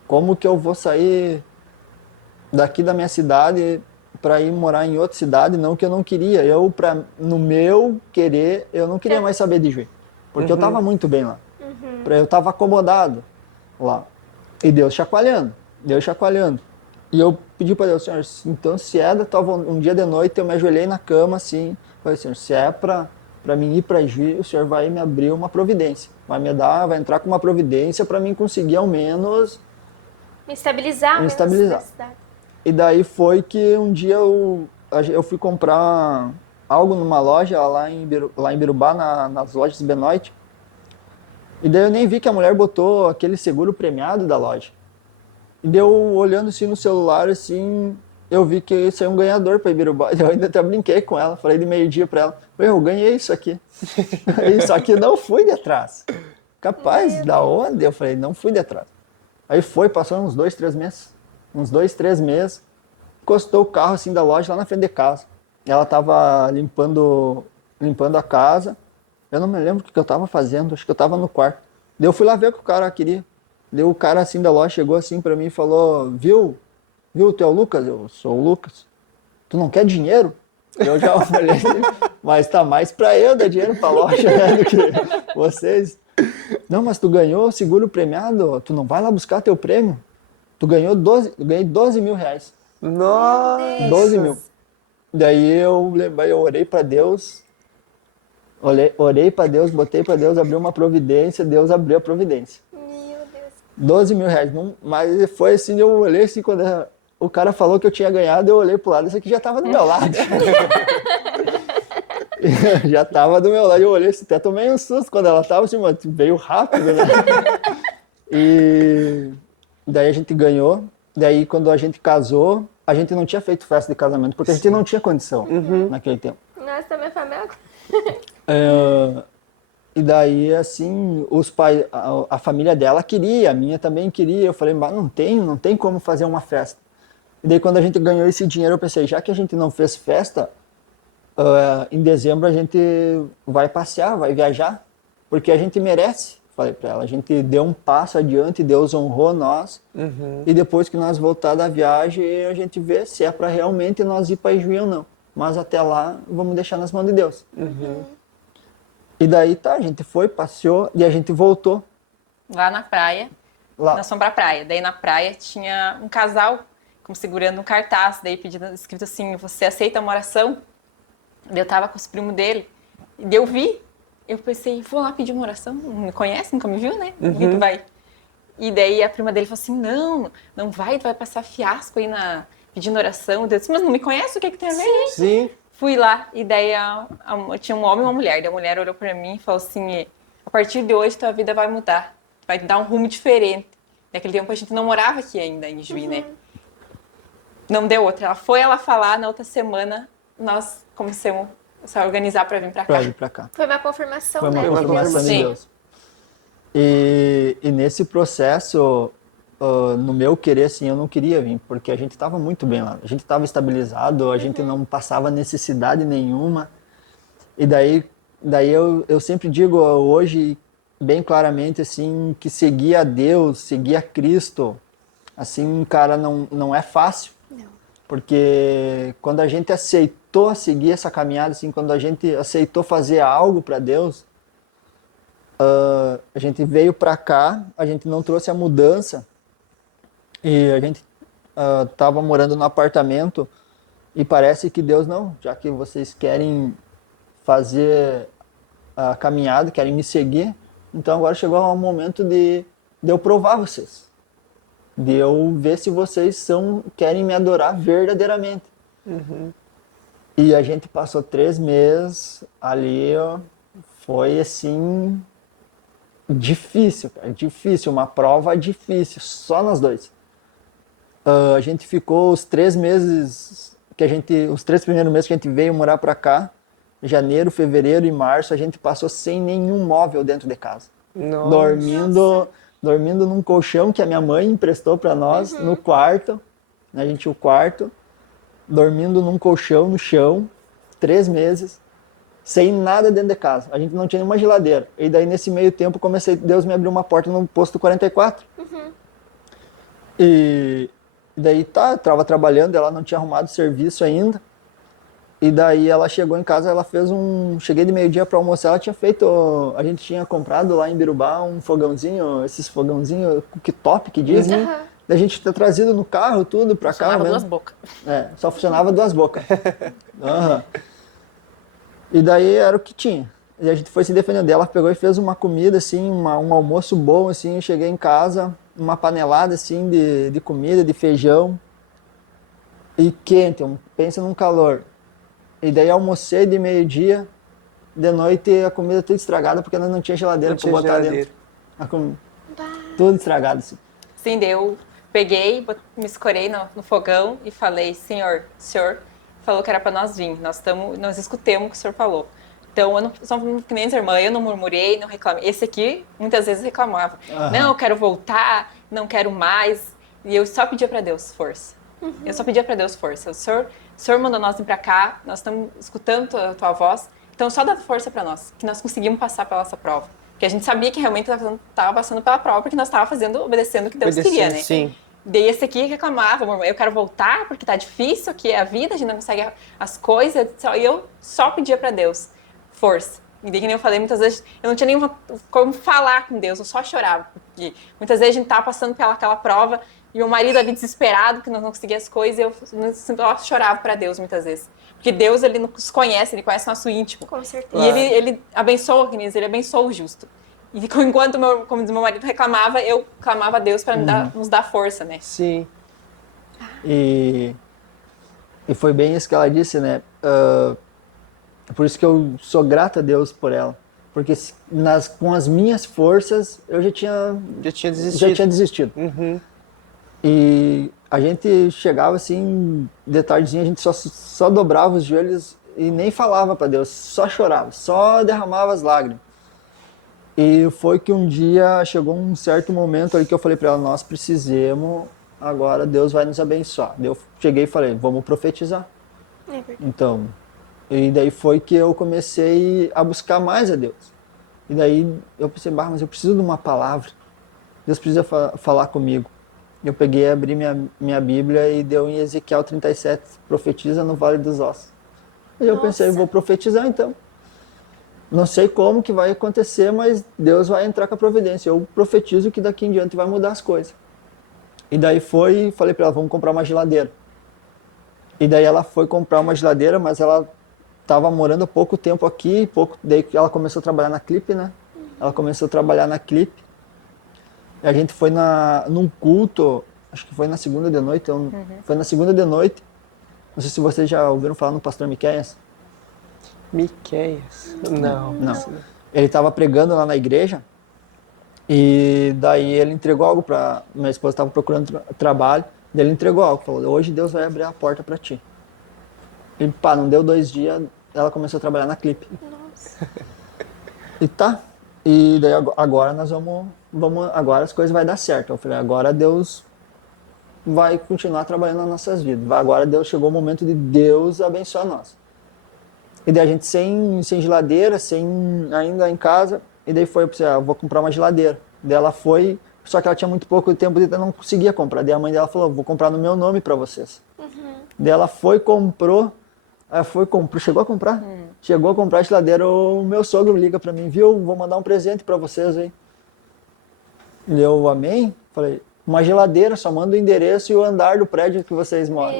Como que eu vou sair daqui da minha cidade para ir morar em outra cidade? Não que eu não queria, no meu querer, eu não queria mais saber de Juí, porque eu estava muito bem lá. Eu estava acomodado lá. E Deus chacoalhando. E eu pedi para Deus, Senhor, então se é, um dia de noite eu me ajoelhei na cama assim, falei, Senhor, se é para mim ir para Juí, o Senhor vai me abrir uma providência. Vai entrar com uma providência para mim conseguir ao menos Me estabilizar. me estabilizar. Na cidade. E daí foi que um dia eu fui comprar algo numa loja lá em Birubá, nas lojas Benoit. E daí eu nem vi que a mulher botou aquele seguro premiado da loja. E daí eu olhando assim no celular, assim, eu vi que esse é um ganhador para Ibirubá. Eu ainda até brinquei com ela, falei de meio-dia para ela, eu ganhei isso aqui. Só que não fui de atrás. Capaz, da onde? Eu falei, não fui de atrás. Aí passou uns 2, 3 meses. Uns 2, 3 meses. Encostou o carro assim da loja lá na frente de casa. Ela tava limpando a casa. Eu não me lembro o que eu tava fazendo, acho que eu tava no quarto. Daí eu fui lá ver o que o cara queria. Daí o cara assim da loja chegou assim pra mim e falou, viu, tu é o Lucas? Eu sou o Lucas. Tu não quer dinheiro? Eu já falei, mas tá mais pra eu dar dinheiro pra loja, né, do que vocês. Não, mas tu ganhou seguro premiado, tu não vai lá buscar teu prêmio? Tu ganhou eu ganhei 12 mil reais. Nossa! 12 mil. Daí eu orei pra Deus. Orei para Deus, botei para Deus, abriu uma providência, Deus abriu a providência. Meu Deus. 12 mil reais. Mas foi assim, eu olhei assim, quando o cara falou que eu tinha ganhado, eu olhei pro lado, esse aqui já tava do meu lado. Já tava do meu lado, eu olhei assim, até tomei um susto quando ela tava assim, mas veio rápido, né? E daí a gente ganhou, daí quando a gente casou, a gente não tinha feito festa de casamento, porque a gente não tinha condição naquele tempo. Nossa, minha família... E daí, assim, os pais, a família dela queria, a minha também queria. Eu falei, mas não tem como fazer uma festa. E daí, quando a gente ganhou esse dinheiro, eu pensei, já que a gente não fez festa, em dezembro a gente vai passear, vai viajar, porque a gente merece. Falei pra ela, a gente deu um passo adiante, Deus honrou nós. E depois que nós voltar da viagem, a gente vê se é para realmente nós ir para Ijuí ou não. Mas até lá, vamos deixar nas mãos de Deus. E daí a gente foi, passeou e a gente voltou. Lá na praia, Lá. nós fomos pra praia. Daí na praia tinha um casal como segurando um cartaz, daí escrito assim, você aceita uma oração? Daí eu tava com os primos dele. E daí eu vi, eu pensei, vou lá pedir uma oração. Não me conhece, nunca me viu, né? E tu vai. E daí a prima dele falou assim, não vai, tu vai passar fiasco aí pedindo oração. Eu disse, mas não me conhece, o que tem a ver? Sim. Fui lá e daí tinha um homem e uma mulher. Daí a mulher olhou pra mim e falou assim, a partir de hoje tua vida vai mudar. Vai dar um rumo diferente. Naquele tempo a gente não morava aqui ainda em Juí, né? Não deu outra. Ela falar, na outra semana nós começamos a se organizar pra vir pra cá. Pra vir pra cá. Foi uma confirmação, Foi uma né? confirmação de Sim. Deus. E nesse processo, no meu querer, assim, eu não queria vir, porque a gente estava muito bem lá. A gente estava estabilizado, a gente não passava necessidade nenhuma. E daí eu sempre digo hoje, bem claramente, assim, que seguir a Deus, seguir a Cristo, assim, cara, não é fácil. Não. Porque quando a gente aceitou seguir essa caminhada, assim, quando a gente aceitou fazer algo para Deus, a gente veio para cá, a gente não trouxe a mudança e a gente estava morando no apartamento e parece que Deus não, já que vocês querem fazer a caminhada, querem me seguir, então agora chegou o momento de eu provar vocês, de eu ver se vocês querem me adorar verdadeiramente. E a gente passou 3 meses ali, ó, foi assim difícil, cara, difícil, uma prova difícil, só nós dois. A gente ficou os 3 meses os 3 primeiros meses que a gente veio morar pra cá, janeiro, fevereiro e março, a gente passou sem nenhum móvel dentro de casa. Nossa. dormindo num colchão que a minha mãe emprestou para nós, no quarto, né, a gente tinha o quarto, dormindo num colchão no chão, 3 meses, sem nada dentro de casa. A gente não tinha nenhuma geladeira. E daí, nesse meio tempo, Deus me abriu uma porta no posto 44. E daí tava trabalhando, ela não tinha arrumado serviço ainda. E daí ela chegou em casa, cheguei de meio-dia para almoçar, a gente tinha comprado lá em Birubá um fogãozinho, esses fogãozinhos cooktop que dizem. Daí a gente tinha trazido no carro tudo para cá. Funcionava 2 bocas. Só funcionava 2 bocas. E daí era o que tinha. E a gente foi se defendendo. Ela pegou e fez uma comida, assim, um almoço bom, assim. Eu cheguei em casa, uma panelada, assim, de comida, de feijão. E quente, pensa num calor. E daí almocei de meio-dia, de noite a comida tudo estragada, porque nós não tinha geladeira para botar dentro. Tudo estragado, assim. Sim, daí eu peguei, me escorei no fogão e falei, Senhor, o Senhor falou que era para nós vir, nós escutemos o que o Senhor falou. Então, eu não sou que nem as irmãs, eu não murmurei, não reclamei. Esse aqui, muitas vezes, reclamava. Não, eu quero voltar, não quero mais. E eu só pedia para Deus força. Eu só pedia para Deus força. O Senhor mandou nós vir para cá, nós estamos escutando a tua voz, então só dá força para nós, que nós conseguimos passar pela nossa prova. Porque a gente sabia que realmente estava passando pela prova, porque nós estávamos obedecendo o que Deus queria, né? Sim. Daí esse aqui reclamava, eu quero voltar porque tá difícil aqui, é a vida, a gente não consegue as coisas, e eu só pedia para Deus força. E daí, que nem eu falei, muitas vezes eu não tinha nem como falar com Deus, eu só chorava. Porque muitas vezes a gente tava passando pelaquela prova e meu marido ali desesperado, que nós não conseguíamos as coisas, e eu chorava para Deus muitas vezes. Porque Deus, ele nos conhece, ele conhece nosso íntimo. Com certeza. E ele abençoa, ele abençoa o justo. E enquanto, como diz meu marido, reclamava, eu clamava a Deus para nos dar força, né? Sim. E foi bem isso que ela disse, né? Por isso que eu sou grato a Deus por ela. Porque com as minhas forças, eu já tinha desistido. E a gente chegava assim, de tardezinha, a gente só dobrava os joelhos e nem falava para Deus, só chorava, só derramava as lágrimas. E foi que um dia chegou um certo momento ali que eu falei para ela, nós precisamos, agora Deus vai nos abençoar. Eu cheguei e falei, vamos profetizar. Então, e daí foi que eu comecei a buscar mais a Deus. E daí eu pensei, mas eu preciso de uma palavra. Deus precisa falar comigo. Eu peguei, abri minha Bíblia e deu em Ezequiel 37, profetiza no Vale dos Ossos. E eu pensei, vou profetizar então. Não sei como que vai acontecer, mas Deus vai entrar com a providência. Eu profetizo que daqui em diante vai mudar as coisas. E daí falei para ela, vamos comprar uma geladeira. E daí ela foi comprar uma geladeira, mas ela estava morando pouco tempo aqui, daí ela começou a trabalhar na Clipe, né? Ela começou a trabalhar na Clipe. E a gente foi num culto, acho que foi na segunda de noite, foi na segunda de noite. Não sei se vocês já ouviram falar no pastor Miqueias. Miqueias? Não. Ele estava pregando lá na igreja e daí ele entregou algo para... Minha esposa estava procurando trabalho, daí ele entregou algo, falou, hoje Deus vai abrir a porta para ti. E não deu 2 dias, ela começou a trabalhar na Clipe. Nossa. E daí agora nós agora as coisas vai dar certo. Eu falei, agora Deus vai continuar trabalhando nas nossas vidas. Agora chegou o momento de Deus abençoar nós. E daí a gente sem geladeira, ainda em casa, e daí eu pensei, vou comprar uma geladeira. Daí ela foi, só que ela tinha muito pouco tempo e não conseguia comprar. Daí a mãe dela falou, vou comprar no meu nome para vocês. Daí ela comprou, chegou a comprar? Chegou a comprar a geladeira, o meu sogro liga para mim, viu, vou mandar um presente para vocês aí. Eu, amém? Falei, uma geladeira, só manda o endereço e o andar do prédio que vocês moram.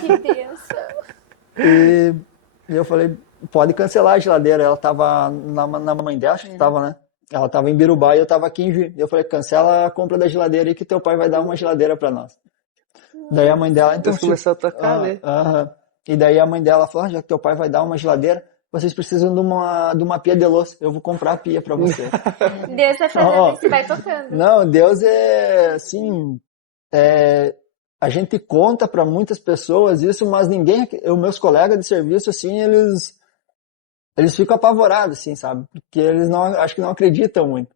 Que bênção. E eu falei, pode cancelar a geladeira. Ela tava na mãe dela, acho que tava, né? Ela tava em Birubá e eu tava aqui em Juí. Eu falei, cancela a compra da geladeira aí que teu pai vai dar uma geladeira para nós. Daí a mãe dela, então... Deus começou a tocar, né? E daí a mãe dela falou, já que teu pai vai dar uma geladeira, vocês precisam de uma pia de louça. Eu vou comprar a pia para vocês. Deus vai fazendo isso e vai tocando. Não, Deus é, assim... A gente conta para muitas pessoas isso, mas os meus colegas de serviço, assim, eles ficam apavorados, assim, sabe? Porque eles acho que não acreditam muito.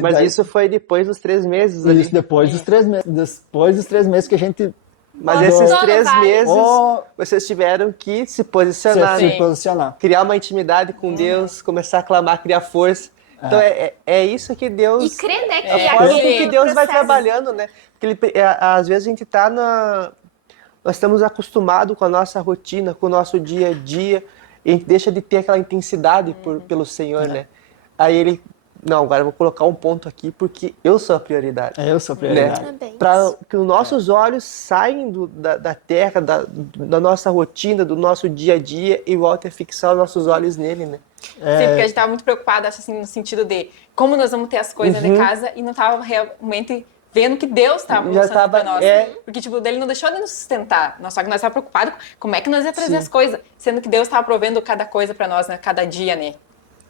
Mas daí, isso foi depois dos 3 meses ali. isso depois dos 3 meses. Depois dos 3 meses que a gente Mas Botou esses no 3 vale. meses, oh, vocês tiveram que se posicionar, se né? posicionar. Criar uma intimidade com Deus, começar a clamar, criar força. Então é isso que E Deus... crer, né, que A forma com aquele que Deus vai processo- trabalhando, né? Porque às vezes a gente tá nós estamos acostumados com a nossa rotina, com o nosso dia a dia, e a gente deixa de ter aquela intensidade pelo Senhor, né? Aí ele, não, agora eu vou colocar um ponto aqui porque eu sou a prioridade. Eu sou a Né? prioridade. Também. Para que os nossos olhos saiam da terra, da nossa rotina, do nosso dia a dia e voltem a fixar os nossos olhos nele, né? Sim, porque a gente tava muito preocupada, acho assim, no sentido de como nós vamos ter as coisas de casa e não tava realmente vendo que Deus estava Já mostrando tava, pra nós. é. Porque, tipo, dele não deixou de nos sustentar. Só que nós estávamos preocupados com como é que nós ia trazer Sim. as coisas, sendo que Deus estava provendo cada coisa pra nós, né? Cada dia, né?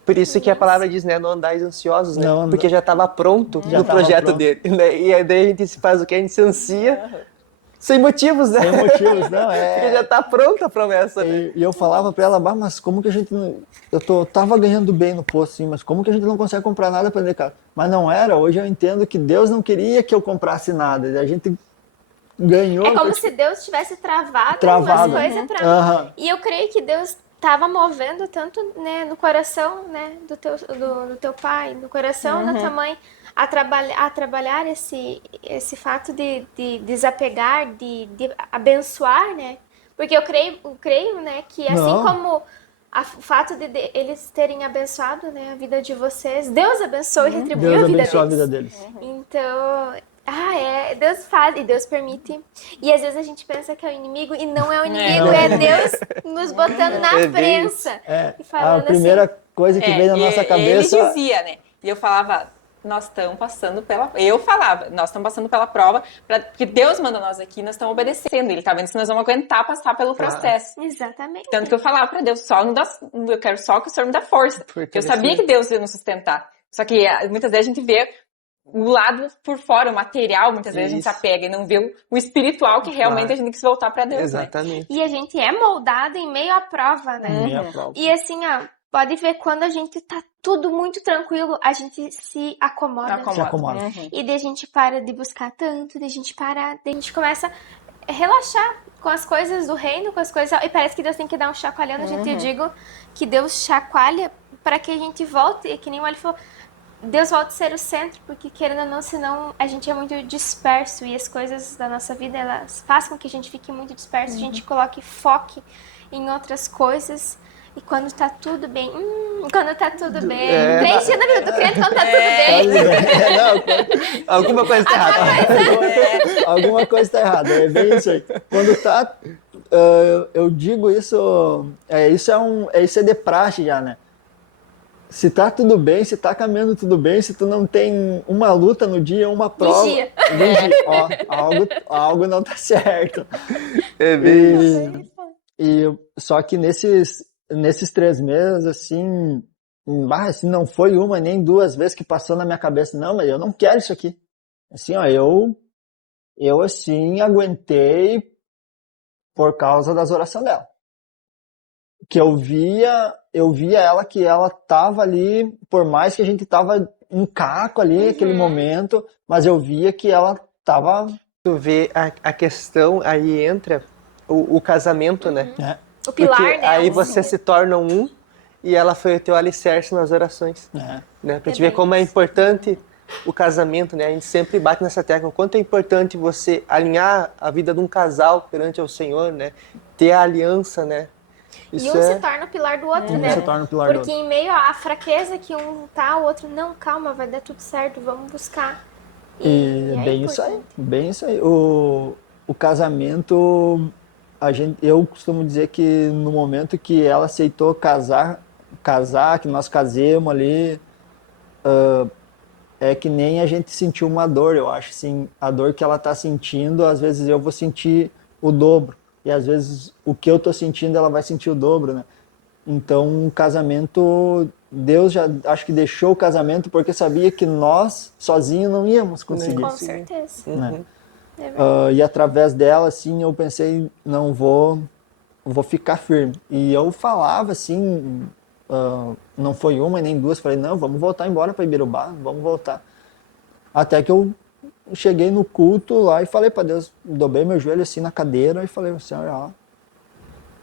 Por isso que a palavra diz, né? Não andais ansiosos, né? Não anda- Porque já estava pronto Já no tava projeto pronto. dele. Né? E aí daí a gente se faz o que a gente se ansia, sem motivos, né? Sem motivos, não, Porque já está pronta a promessa, né? E eu falava pra ela, "Bah, mas como que a gente não... tava ganhando bem no posto, sim, mas como que a gente não consegue comprar nada para dentro de casa?" Mas não era, hoje eu entendo que Deus não queria que eu comprasse nada. A gente ganhou... É como porque- se Deus tivesse travado Travado. umas coisas pra Aham. mim. E eu creio que Deus estava movendo tanto, né, no coração, né, do teu pai, no coração da tua mãe, a trabalhar esse fato de desapegar, de abençoar, né? Porque eu creio, né, que assim Não. como o fato de eles terem abençoado, né, a vida de vocês, Deus abençoa e retribuiu Deus a vida abençoe a deles. vida deles. Então, Deus faz e Deus permite. E às vezes a gente pensa que é o inimigo e não é o inimigo, Não. é Deus nos botando na É bem prensa. É, E a falando primeira assim, coisa que veio na nossa cabeça... Ele dizia, né? E eu falava, nós estamos passando pela... Eu falava, nós estamos passando pela prova, porque Deus manda nós aqui, nós estamos obedecendo. Ele tá vendo se nós vamos aguentar passar pelo processo. exatamente. Tanto que eu falava pra Deus, eu quero só que o Senhor me dê força. Porque eu sabia que Deus ia nos sustentar. Só que muitas vezes a gente vê o lado por fora, o material, muitas vezes a gente se Isso. apega e não vê o espiritual que realmente Claro. a gente tem que se voltar pra Deus, né? Exatamente. E a gente é moldado em meio à prova, né? Minha prova. E assim, pode ver quando a gente tá tudo muito tranquilo, a gente se acomoda. Se acomoda. E daí a gente para de buscar tanto, daí a gente para, daí a gente começa a relaxar com as coisas do reino, com as coisas. E parece que Deus tem que dar um chacoalhão na gente. Eu digo que Deus chacoalha para que a gente volte, e que nem o Ali falou, Deus volte a ser o centro, porque querendo ou não, senão a gente é muito disperso e as coisas da nossa vida, elas fazem com que a gente fique muito disperso, a gente coloque foco em outras coisas. E quando tá tudo bem, quando tá tudo bem. Três dias na vida do crente quando tá tudo bem. Não, Alguma coisa está errada. alguma coisa está errada, é bem isso aí. Quando tá, eu digo isso, isso é de praxe já, né? Se tá tudo bem, se tá caminhando tudo bem, se tu não tem uma luta no dia, uma prova, Vigia. ó, algo não tá certo. É bem isso. E só que nesses 3 meses, assim, não foi uma nem 2 vezes que passou na minha cabeça, não, mas eu não quero isso aqui. Assim, ó, eu assim aguentei por causa das orações dela. Que eu via ela que ela tava ali, por mais que a gente tava um caco ali, aquele momento, mas eu via que ela tava... Tu vê a questão, aí entra o casamento, né? O pilar, Porque né? aí você se torna um e ela foi o teu alicerce nas orações. Né? Pra te ver como é importante o casamento, né? A gente sempre bate nessa tecla, o quanto é importante você alinhar a vida de um casal perante ao Senhor, né? Ter a aliança, né? E um se torna o pilar do outro, né? se torna o pilar do Porque em meio à fraqueza que um tá, o outro, não, calma, vai dar tudo certo, vamos buscar. E é bem isso aí, importante. bem isso aí. O casamento, eu costumo dizer que no momento que ela aceitou casar, que nós casemos ali, é que nem a gente sentiu uma dor, eu acho, assim, a dor que ela tá sentindo, às vezes eu vou sentir o dobro, e às vezes o que eu tô sentindo ela vai sentir o dobro, né? Então, o casamento, Deus já acho que deixou o casamento porque sabia que nós sozinhos não íamos conseguir. Com certeza. Né? É verdade. E através dela, assim, eu pensei, não vou ficar firme. E eu falava, assim, não foi uma e nem duas, falei, não, vamos voltar embora para Ibirubá, vamos voltar. Até que eu cheguei no culto lá e falei para Deus, dobrei meu joelho assim na cadeira e falei, Senhor,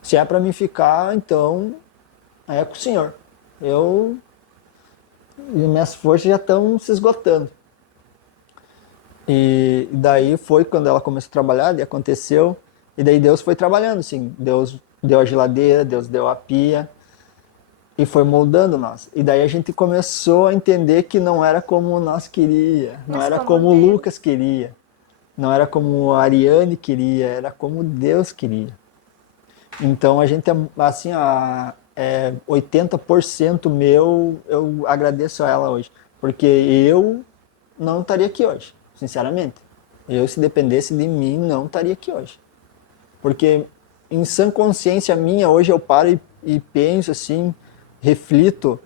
se é para mim ficar, então é com o Senhor. Minhas forças já estão se esgotando. E daí foi quando ela começou a trabalhar, e aconteceu, e daí Deus foi trabalhando, assim, Deus deu a geladeira, Deus deu a pia, e foi moldando nós. E daí a gente começou a entender que não era como nós queria, não Mas era como como o Deus. Lucas queria, não era como a Ariane queria, era como Deus queria. Então a gente, assim, 80% meu, eu agradeço a ela hoje. Porque eu não estaria aqui hoje, sinceramente. Eu, se dependesse de mim, não estaria aqui hoje. Porque em sã consciência minha, hoje eu paro e penso assim, reflito,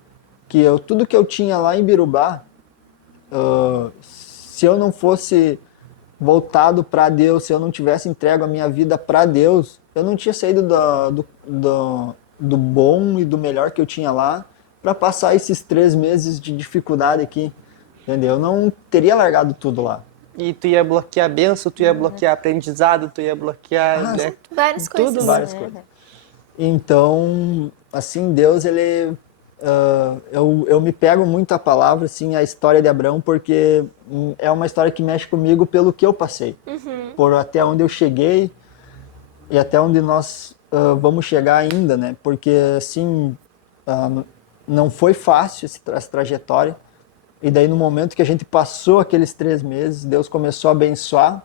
que tudo que eu tinha lá em Birubá, se eu não fosse voltado para Deus, se eu não tivesse entregue a minha vida para Deus, eu não tinha saído do bom e do melhor que eu tinha lá para passar esses 3 meses de dificuldade aqui, entendeu? Eu não teria largado tudo lá. E tu ia bloquear bênção, tu ia bloquear aprendizado, tu ia bloquear, né? Várias coisas. Tudo. Várias coisas. Então, assim, Deus, ele... eu me pego muito a palavra, assim, a história de Abraão, porque é uma história que mexe comigo pelo que eu passei. Por até onde eu cheguei e até onde nós vamos chegar ainda, né? Porque, assim, não foi fácil essa trajetória. E daí, no momento que a gente passou aqueles 3 meses, Deus começou a abençoar,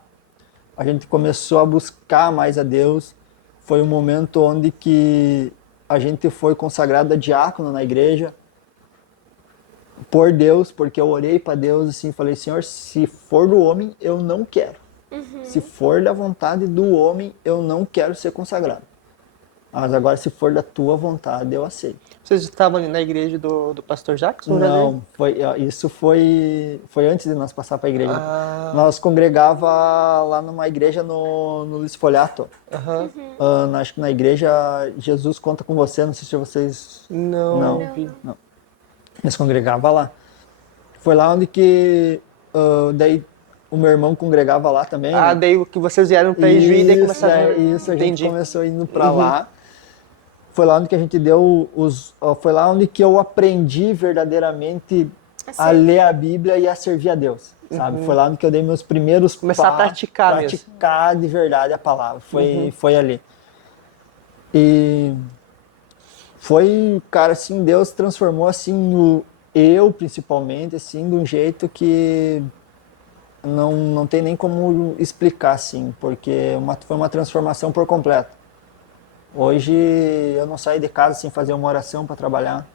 a gente começou a buscar mais a Deus. Foi um momento onde que a gente foi consagrado a diácono na igreja, por Deus, porque eu orei para Deus assim, falei, Senhor, se for do homem, eu não quero. Se for da vontade do homem, eu não quero ser consagrado. Mas agora, se for da tua vontade, eu aceito. Vocês estavam ali na igreja do pastor Jackson? Não, isso foi antes de nós passar para a igreja. Ah. Nós congregava lá numa igreja no Luiz Folhato. Acho que na igreja Jesus Conta com Você, não sei se vocês... Não. Nós congregava lá. Foi lá onde que daí o meu irmão congregava lá também. Ah, né? daí que vocês vieram para Ijuí e daí começaram... Isso, a gente Entendi. começou indo para lá. Foi lá onde que a gente deu foi lá onde que eu aprendi verdadeiramente a ler a Bíblia e a servir a Deus, sabe? Foi lá onde que eu dei meus primeiros Começar a praticar mesmo. praticar de verdade a palavra. Foi ali. E foi, cara, assim, Deus transformou assim eu principalmente assim de um jeito que não tem nem como explicar assim, porque foi uma transformação por completo. Hoje eu não saio de casa sem fazer uma oração para trabalhar.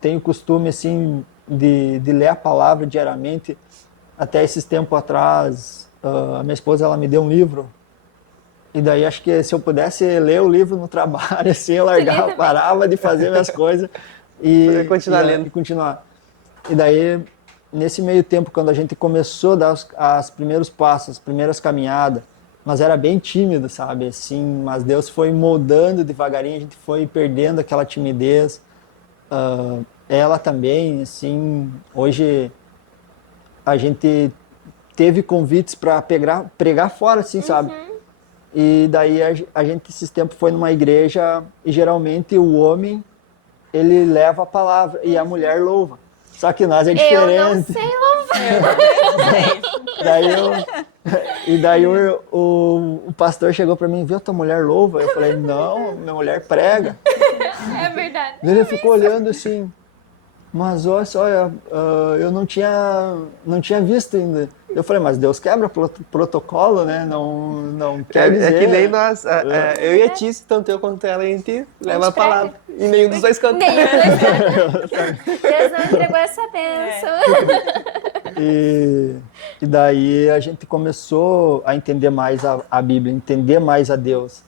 Tenho costume assim de ler a palavra diariamente. Até esses tempos atrás, a minha esposa ela me deu um livro. E daí acho que se eu pudesse ler o livro no trabalho, assim, eu largava, parava de fazer minhas coisas e continuar lendo. E continuar. E daí, nesse meio tempo, quando a gente começou a dar os primeiros passos, as primeiras caminhadas, nós era bem tímido, sabe? Assim, mas Deus foi moldando devagarinho, a gente foi perdendo aquela timidez. Ela também, assim, hoje a gente teve convites para pregar fora, assim, sabe? E daí a gente esses tempos foi numa igreja e geralmente o homem ele leva a palavra e a mulher louva. Só que nós é diferente. Eu não sei louvar. Daí o pastor chegou para mim, viu, tua mulher louva? Eu falei, não, minha mulher prega. É verdade. Ele ficou olhando assim, mas olha só, eu não tinha visto ainda. Eu falei, mas Deus quebra protocolo, né? Não quer dizer. É que nem nós, eu e a Tice, tanto eu quanto ela, a gente leva a palavra. E nenhum dos dois canta. Nenhum dos dois canta. Deus não entregou essa bênção. E daí a gente começou a entender mais a Bíblia, entender mais a Deus.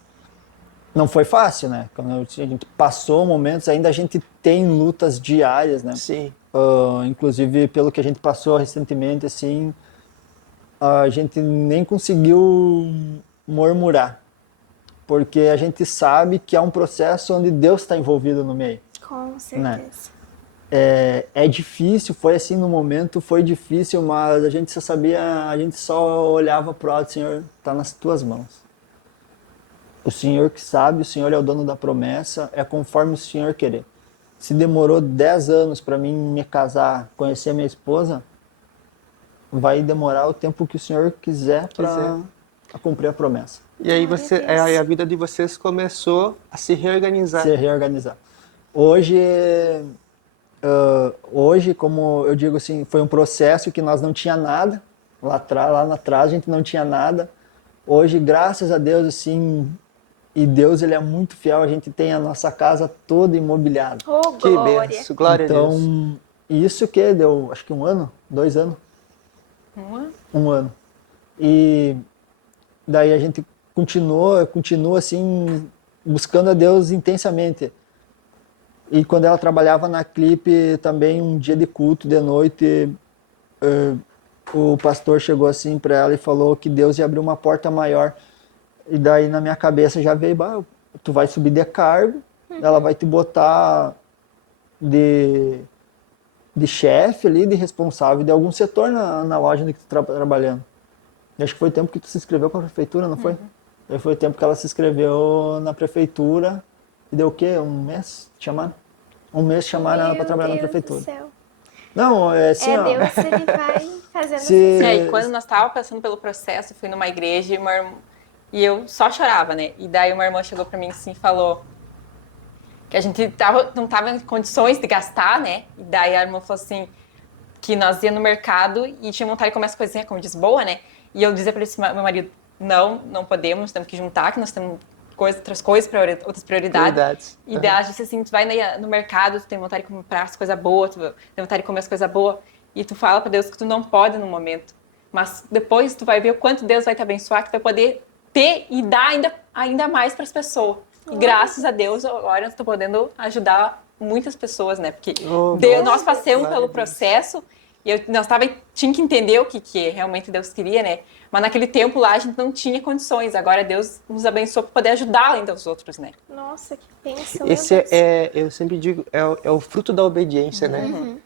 Não foi fácil, né? Quando a gente passou momentos, ainda a gente tem lutas diárias, né? Sim. Inclusive, pelo que a gente passou recentemente, assim, a gente nem conseguiu murmurar. porque a gente sabe que é um processo onde Deus está envolvido no meio. Com certeza. É difícil, foi assim no momento, foi difícil, mas a gente só sabia, a gente só olhava pro lado, Senhor, está nas tuas mãos. O Senhor que sabe, o Senhor é o dono da promessa, é conforme o Senhor querer. Se demorou 10 anos para mim me casar, conhecer minha esposa, vai demorar o tempo que o Senhor quiser para cumprir a promessa. E aí Glória a Deus. aí a vida de vocês começou a se reorganizar. Se reorganizar. Hoje, hoje, como eu digo assim, foi um processo que nós não tinha nada. Lá atrás a gente não tinha nada. Hoje, graças a Deus, assim, e Deus ele é muito fiel, a gente tem a nossa casa toda imobiliada. Oh, Que glória. benção, glória a Deus. Então, isso que deu, acho que 1 ano, 2 anos. 1 ano. E daí a gente continua assim, buscando a Deus intensamente. E quando ela trabalhava na Clipe, também um dia de culto, de noite, o pastor chegou assim para ela e falou que Deus ia abrir uma porta maior. E daí na minha cabeça já veio, tu vai subir de cargo, ela vai te botar de chefe ali, de responsável de algum setor na loja onde tu tá trabalhando. E acho que foi o tempo que tu se inscreveu com a prefeitura, não foi? Aí foi o tempo que ela se inscreveu na prefeitura e deu o quê? 1 mês? Chamaram? 1 mês chamaram ela para trabalhar na Meu Deus prefeitura. do céu. Não, é assim, ó. Deus, ele vai fazendo Se- assim. E aí, quando nós estávamos passando pelo processo, fui numa igreja e eu só chorava, né? E daí uma irmã chegou pra mim assim e falou que a gente não tava em condições de gastar, né? E daí a irmã falou assim que nós ia no mercado e tinha vontade de comer as coisinhas, como diz, boa, né? E eu dizia pra meu marido, não podemos, temos que juntar, que nós temos outras prioridades. Prioridades. E daí ela disse assim, tu vai no mercado, tu tem vontade de comprar as coisas boas, tu tem vontade de comer as coisas boas, e tu fala pra Deus que tu não pode no momento. Mas depois tu vai ver o quanto Deus vai te abençoar, que tu vai poder ter e dar ainda mais para as pessoas. E graças a Deus, agora eu estou podendo ajudar muitas pessoas, né? Porque nós passamos pelo processo e tinha que entender o que realmente Deus queria, né? Mas naquele tempo lá a gente não tinha condições. Agora Deus nos abençoou para poder ajudar ainda os outros, né? Nossa, que bênção. Esse meu Deus. eu sempre digo, é o fruto da obediência, né?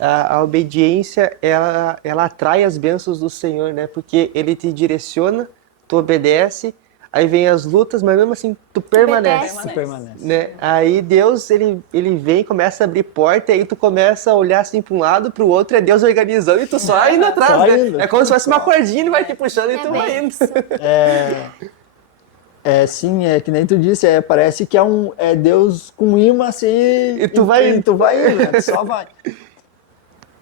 A obediência, ela atrai as bênçãos do Senhor, né? Porque Ele te direciona, tu obedece, aí vem as lutas, mas mesmo assim tu permanece. obedece. Tu permanece. Né? Aí Deus, ele vem, começa a abrir porta, e aí tu começa a olhar assim para um lado, para o outro, é Deus organizando e tu só indo atrás, Só né? indo. É como se fosse uma cordinha, ele vai te puxando e É tu vai indo. bênção. Sim, é que nem tu disse, parece que é Deus com imã assim, E tu vai indo. tu vai indo, né? Só vai.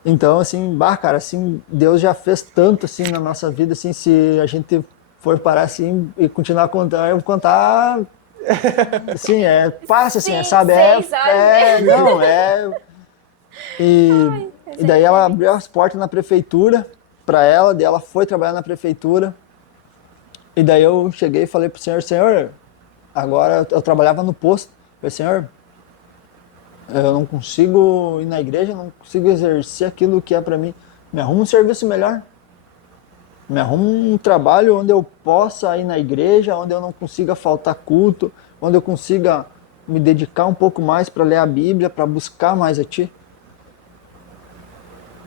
Então, assim, cara, assim, Deus já fez tanto assim na nossa vida, assim, se a gente for parar assim e continuar a contar, eu vou contar, assim, passa assim, Sim, sabe? 6 horas, Não, E daí ela abriu as portas na prefeitura para ela, daí ela foi trabalhar na prefeitura. E daí eu cheguei e falei pro Senhor, agora eu trabalhava no posto. Falei, Senhor, eu não consigo ir na igreja, não consigo exercer aquilo que é para mim. Me arruma um serviço melhor. Me arruma um trabalho onde eu possa ir na igreja, onde eu não consiga faltar culto, onde eu consiga me dedicar um pouco mais para ler a Bíblia, para buscar mais a Ti.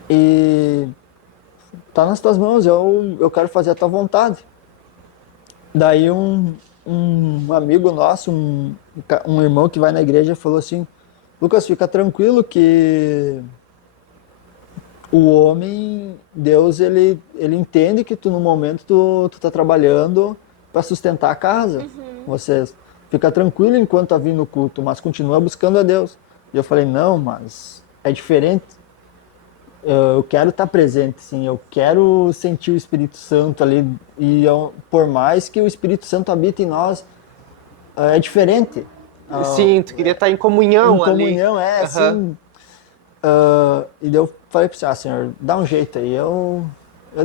E tá nas Tuas mãos, eu quero fazer a Tua vontade. Daí um amigo nosso, um irmão que vai na igreja, falou assim, Lucas, fica tranquilo que o homem, Deus, ele entende que tu no momento tu tá trabalhando para sustentar a casa. Vocês fica tranquilo enquanto tá vindo o culto, mas continua buscando a Deus. E eu falei, não, mas é diferente. Eu quero estar presente, sim, eu quero sentir o Espírito Santo ali, e por mais que o Espírito Santo habite em nós, é diferente. Sim, tu queria estar em comunhão ali. Comunhão, assim. E daí eu falei para você, Senhor, dá um jeito aí, eu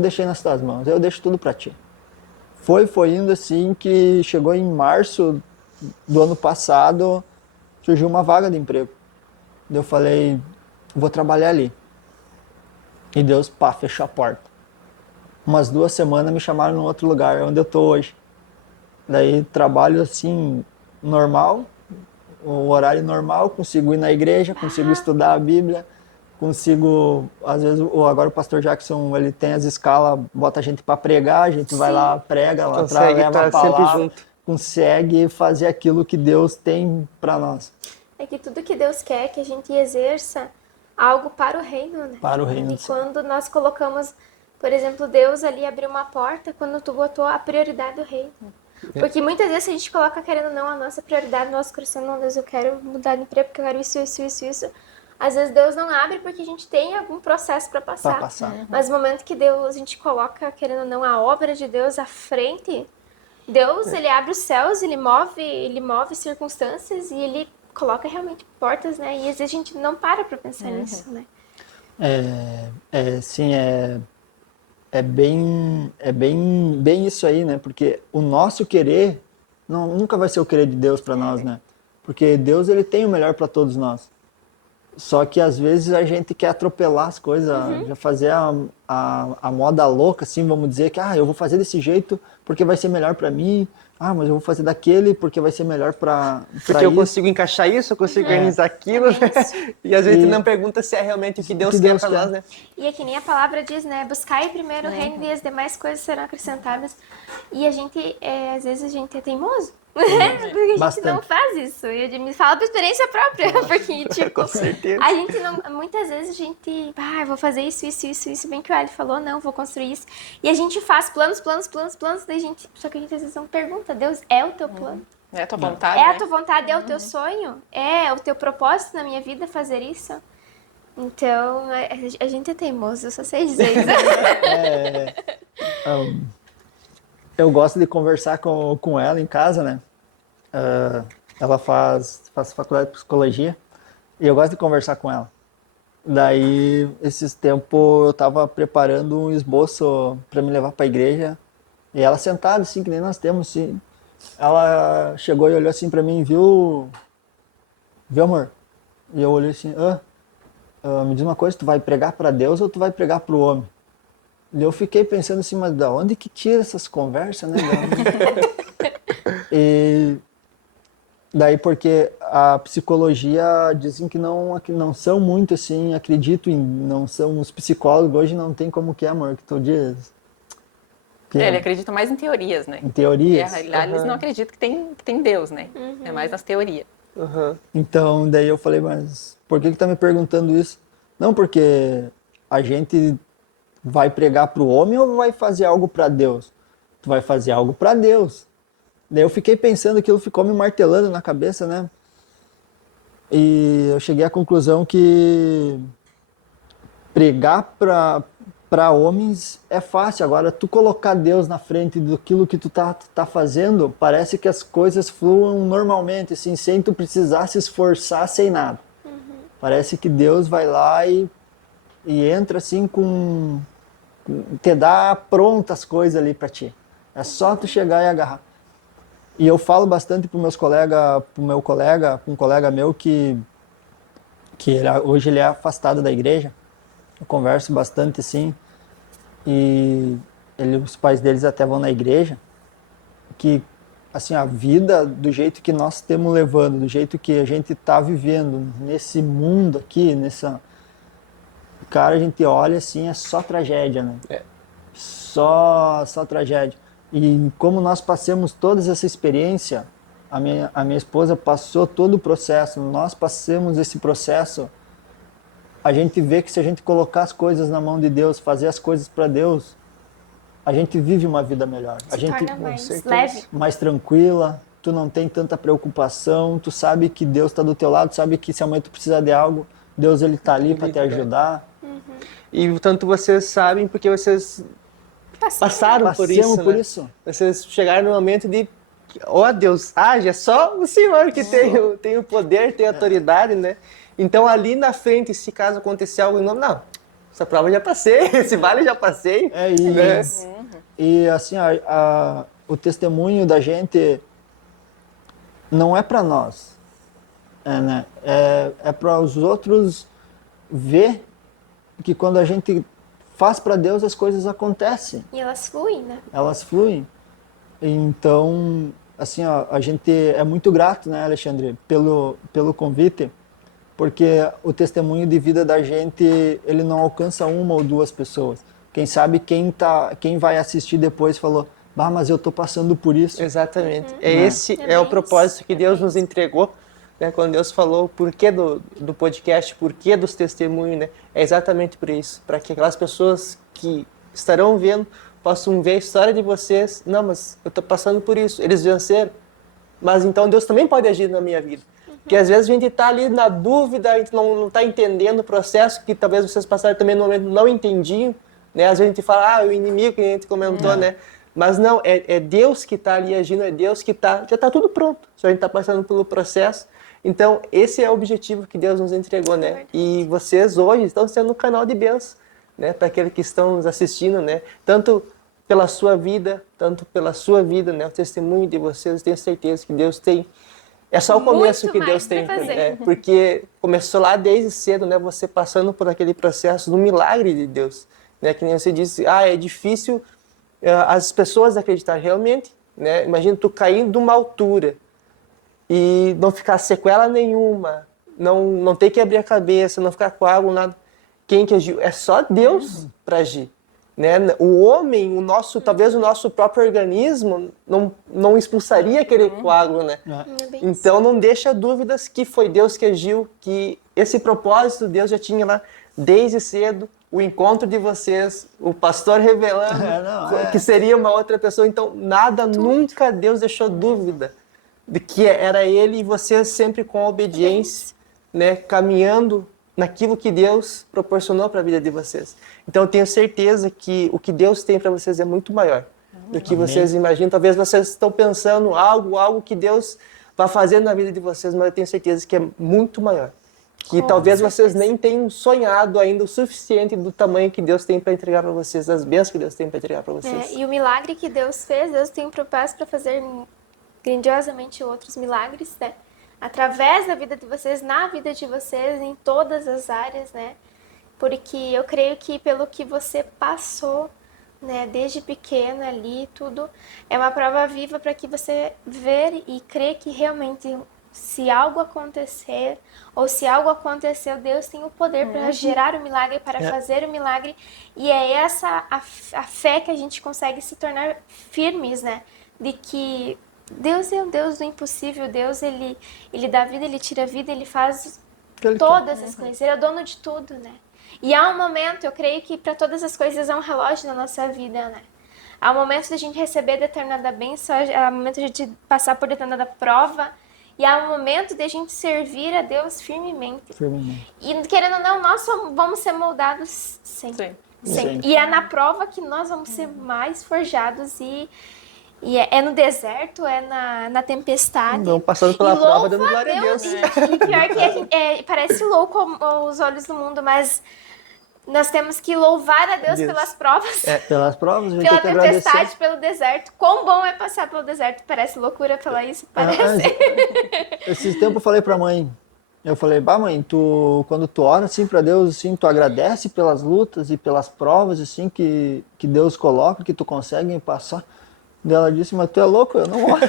deixei nas tuas mãos, eu deixo tudo para ti. Foi indo assim que chegou em março do ano passado, surgiu uma vaga de emprego. Daí eu falei, vou trabalhar ali. E Deus, fechou a porta. Umas 2 semanas me chamaram num outro lugar, onde eu tô hoje. Daí trabalho assim, normal, o horário normal, consigo ir na igreja, consigo estudar a Bíblia, consigo, às vezes, agora o pastor Jackson, ele tem as escalas, bota a gente para pregar, a gente vai lá, prega lá atrás, Consegue leva a estar sempre palavra, junto. consegue fazer aquilo que Deus tem para nós, É que tudo que Deus quer é que a gente exerça algo para o reino, né? para o reino E do céu. quando nós colocamos, por exemplo, Deus ali abriu uma porta quando tu botou a prioridade do reino. Porque muitas vezes a gente coloca, querendo ou não, a nossa prioridade, nosso coração, não, Deus, eu quero mudar de emprego porque eu quero isso. Às vezes Deus não abre porque a gente tem algum processo para passar. Pra passar. Mas no momento que Deus, a gente coloca, querendo ou não, a obra de Deus à frente, Deus, ele abre os céus, ele move circunstâncias e ele coloca realmente portas, né? E às vezes a gente não para pensar nisso, né? Sim, bem isso aí, né? Porque o nosso querer nunca vai ser o querer de Deus para nós, né? Porque Deus, ele tem o melhor para todos nós. Só que às vezes a gente quer atropelar as coisas, já fazer a moda louca, assim, vamos dizer que eu vou fazer desse jeito porque vai ser melhor para mim. Mas eu vou fazer daquele porque vai ser melhor para Porque eu consigo encaixar isso, eu consigo organizar aquilo, né? E às vezes tu não pergunta se é realmente o que Deus quer para nós, né? E é que nem a palavra diz, né? Buscai primeiro o reino e as demais coisas serão acrescentadas. E a gente, às vezes, a gente é teimoso. Porque a gente Bastante. não faz isso. E eu me falo por experiência própria. Porque, tipo, Com certeza. a gente não. Muitas vezes a gente. Eu vou fazer isso. Bem que o Ali falou, não, vou construir isso. E a gente faz planos. Daí a gente. Só que a gente às vezes não pergunta, Deus, é o teu plano? É a tua vontade, É né? a tua vontade, é o teu sonho? É o teu propósito na minha vida fazer isso? Então, a gente é teimoso, eu só sei dizer isso. Eu gosto de conversar com ela em casa, né? Ela faz faculdade de psicologia e eu gosto de conversar com ela. Daí, esses tempos, eu tava preparando um esboço para me levar para a igreja e ela sentada, assim, que nem nós temos, assim. Ela chegou e olhou assim para mim, viu, amor? E eu olhei assim, me diz uma coisa, tu vai pregar para Deus ou tu vai pregar para o homem? E eu fiquei pensando assim, mas da onde que tira essas conversas, né? E daí porque a psicologia dizem que não são muito assim, acredito não são os psicólogos, hoje não tem como que é, amor, que tu diz. Ele acredita mais em teorias, né? Em teorias. E, na realidade, eles não acreditam que tem Deus, né? É mais nas teorias. Então, daí eu falei, mas por que tá me perguntando isso? Não, porque a gente vai pregar para o homem ou vai fazer algo para Deus? Tu vai fazer algo para Deus. Daí eu fiquei pensando, aquilo ficou me martelando na cabeça, né? E eu cheguei à conclusão que pregar para homens é fácil. Agora, tu colocar Deus na frente daquilo que tu tá fazendo, parece que as coisas fluam normalmente, assim, sem tu precisar se esforçar, sem nada. Parece que Deus vai lá e entra assim te dá prontas as coisas ali para ti. É só tu chegar e agarrar. E eu falo bastante para meus colegas, um colega meu que hoje ele é afastado da igreja. Eu converso bastante assim, e os pais deles até vão na igreja, que assim, a vida do jeito que nós estamos levando, do jeito que a gente está vivendo nesse mundo aqui, cara, a gente olha assim, é só tragédia, né? Só tragédia. E como nós passamos toda essa experiência, a minha esposa passou todo o processo, nós passamos esse processo, a gente vê que se a gente colocar as coisas na mão de Deus, fazer as coisas para Deus, a gente vive uma vida melhor. A gente torna mais leve. mais tranquila, tu não tem tanta preocupação, tu sabe que Deus está do teu lado, sabe que se amanhã tu precisar de algo, Deus ele tá ali para te ajudar. E tanto vocês sabem porque vocês passaram por isso, Passamos por né? isso. Vocês chegaram no momento de, Deus, é só o Senhor que tem o poder, tem a autoridade, né? Então ali na frente, se caso acontecer algo novo, não, essa prova eu já passei, esse vale eu já passei. É isso. Né? E assim, o testemunho da gente não é para nós, né? É para os outros ver que quando a gente faz para Deus as coisas acontecem. E elas fluem, né? Elas fluem. Então, assim, ó, a gente é muito grato, né, Alexandre, pelo convite, porque o testemunho de vida da gente, ele não alcança uma ou duas pessoas. Quem sabe quem vai assistir depois falou, bah, mas eu tô passando por isso. Exatamente. Né? É o bem propósito isso, que é Deus bem nos isso. entregou, né? Quando Deus falou o porquê do podcast, porquê dos testemunhos, né? É exatamente por isso, para que aquelas pessoas que estarão vendo possam ver a história de vocês. Não, mas eu estou passando por isso. Eles venceram, mas então Deus também pode agir na minha vida. Porque às vezes a gente está ali na dúvida, a gente não está entendendo o processo que talvez vocês passaram também no momento não entendiam, né? Às vezes a gente fala, o inimigo que a gente comentou, né? Mas não, é Deus que está ali agindo, é Deus que já está tudo pronto, só a gente está passando pelo processo. Então, esse é o objetivo que Deus nos entregou, né? E vocês hoje estão sendo um canal de bênção, né? Para aqueles que estão nos assistindo, né? Tanto pela sua vida, né? O testemunho de vocês, eu tenho certeza que Deus tem. É só o começo Muito que mais Deus tem, pra fazer. né? Porque começou lá desde cedo, né? Você passando por aquele processo do milagre de Deus, né? Que nem você disse, é difícil as pessoas acreditarem realmente, né? Imagina tu caindo de uma altura e não ficar sequela nenhuma, não ter que abrir a cabeça, não ficar com água, nada. Quem que agiu? É só Deus para agir, né? O homem, talvez o nosso próprio organismo não expulsaria aquele coágulo, né? É bem Então não deixa dúvidas que foi Deus que agiu, que esse propósito Deus já tinha lá desde cedo, o encontro de vocês, o pastor revelando que seria uma outra pessoa. Então nada, nunca Deus deixou dúvida de que era ele e vocês sempre com obediência, né, caminhando naquilo que Deus proporcionou para a vida de vocês. Então eu tenho certeza que o que Deus tem para vocês é muito maior do que vocês imaginam. Talvez vocês estão pensando algo que Deus vai fazer na vida de vocês, mas eu tenho certeza que é muito maior. Que talvez vocês nem tenham sonhado ainda o suficiente do tamanho que Deus tem para entregar para vocês, das bênçãos que Deus tem para entregar para vocês. E o milagre que Deus fez, Deus tem um propósito para fazer grandiosamente outros milagres, né? Através da vida de vocês, na vida de vocês, em todas as áreas, né? Porque eu creio que pelo que você passou, né, desde pequena ali, tudo, é uma prova viva para que você ver e crer que realmente se algo acontecer, ou se algo aconteceu, Deus tem o poder para gerar o milagre, para fazer o milagre, e é essa a fé que a gente consegue se tornar firmes, né? De que Deus é o Deus do impossível, Deus, ele dá vida, ele tira a vida, ele faz todas as coisas, ele é o dono de tudo, né? E há um momento, eu creio que para todas as coisas há um relógio na nossa vida, né? Há um momento da gente receber determinada bênção, há um momento de a gente passar por determinada prova, e há um momento de a gente servir a Deus firmemente. E querendo ou não, nós vamos ser moldados sempre. Sempre. E é na prova que nós vamos ser mais forjados e é no deserto, é na tempestade. Não, passando pela prova, dando glória a Deus. E pior que parece louco aos olhos do mundo, mas nós temos que louvar a Deus pelas provas. Pelas provas, a gente pela tem que tempestade, agradecer. pelo deserto. Quão bom é passar pelo deserto. Parece loucura falar isso, parece. Esses tempos eu falei pra mãe, mãe, quando tu ora assim pra Deus, assim, tu agradece pelas lutas e pelas provas assim que Deus coloca, que tu consegue passar. Daí ela disse, mas tu é louco, eu não oro.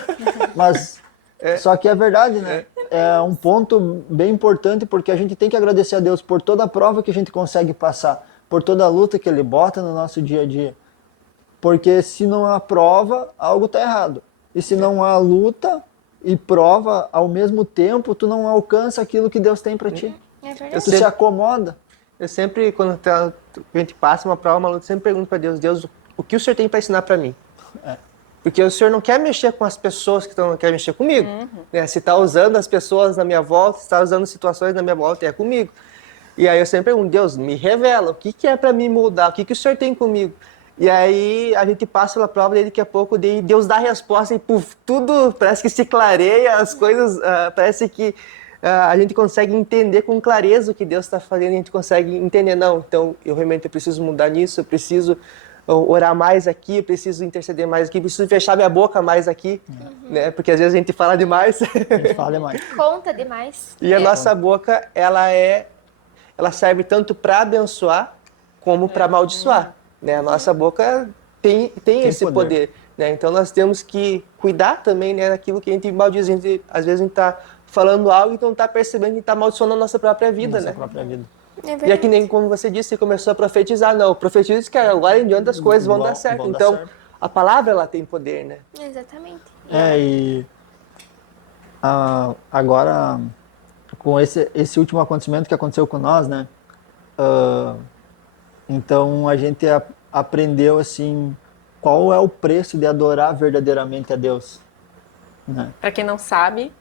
Mas só que é verdade, né? É um ponto bem importante, porque a gente tem que agradecer a Deus por toda a prova que a gente consegue passar, por toda a luta que Ele bota no nosso dia a dia. Porque se não há prova, algo está errado. E se não há luta e prova ao mesmo tempo, tu não alcança aquilo que Deus tem para ti. É verdade. Tu se acomoda. Eu sempre, quando a gente passa uma prova, uma luta, eu sempre pergunto para Deus, o que o Senhor tem para ensinar para mim? Porque o Senhor não quer mexer com as pessoas que querem mexer comigo. Né? Se está usando as pessoas na minha volta, se está usando situações na minha volta, é comigo. E aí eu sempre pergunto, Deus, me revela, o que é para me mudar, o que o Senhor tem comigo? E aí a gente passa pela prova e daqui a pouco Deus dá a resposta e puf, tudo parece que se clareia, as coisas, parece que a gente consegue entender com clareza o que Deus está fazendo, a gente consegue entender, não, então eu realmente preciso mudar nisso, eu preciso orar mais aqui, eu preciso interceder mais aqui, preciso fechar minha boca mais aqui, né? Porque às vezes a gente fala demais. A gente fala demais. Conta demais. E a nossa boca, ela serve tanto para abençoar como para amaldiçoar, né? A nossa boca tem esse poder, né? Então nós temos que cuidar também, né, daquilo que a gente maldiz. Às vezes a gente tá falando algo e não tá percebendo que tá amaldiçoando a nossa própria vida, Nossa né? própria vida. É E é que verdade. nem como você disse, você começou a profetizar. Não, profetiza que agora em diante as coisas vão dar certo. Vão dar Então, certo. a palavra, ela tem poder, né? Exatamente. E agora, com esse último acontecimento que aconteceu com nós, né? ah, então a gente aprendeu, assim, qual é o preço de adorar verdadeiramente a Deus, né? Pra quem não sabe,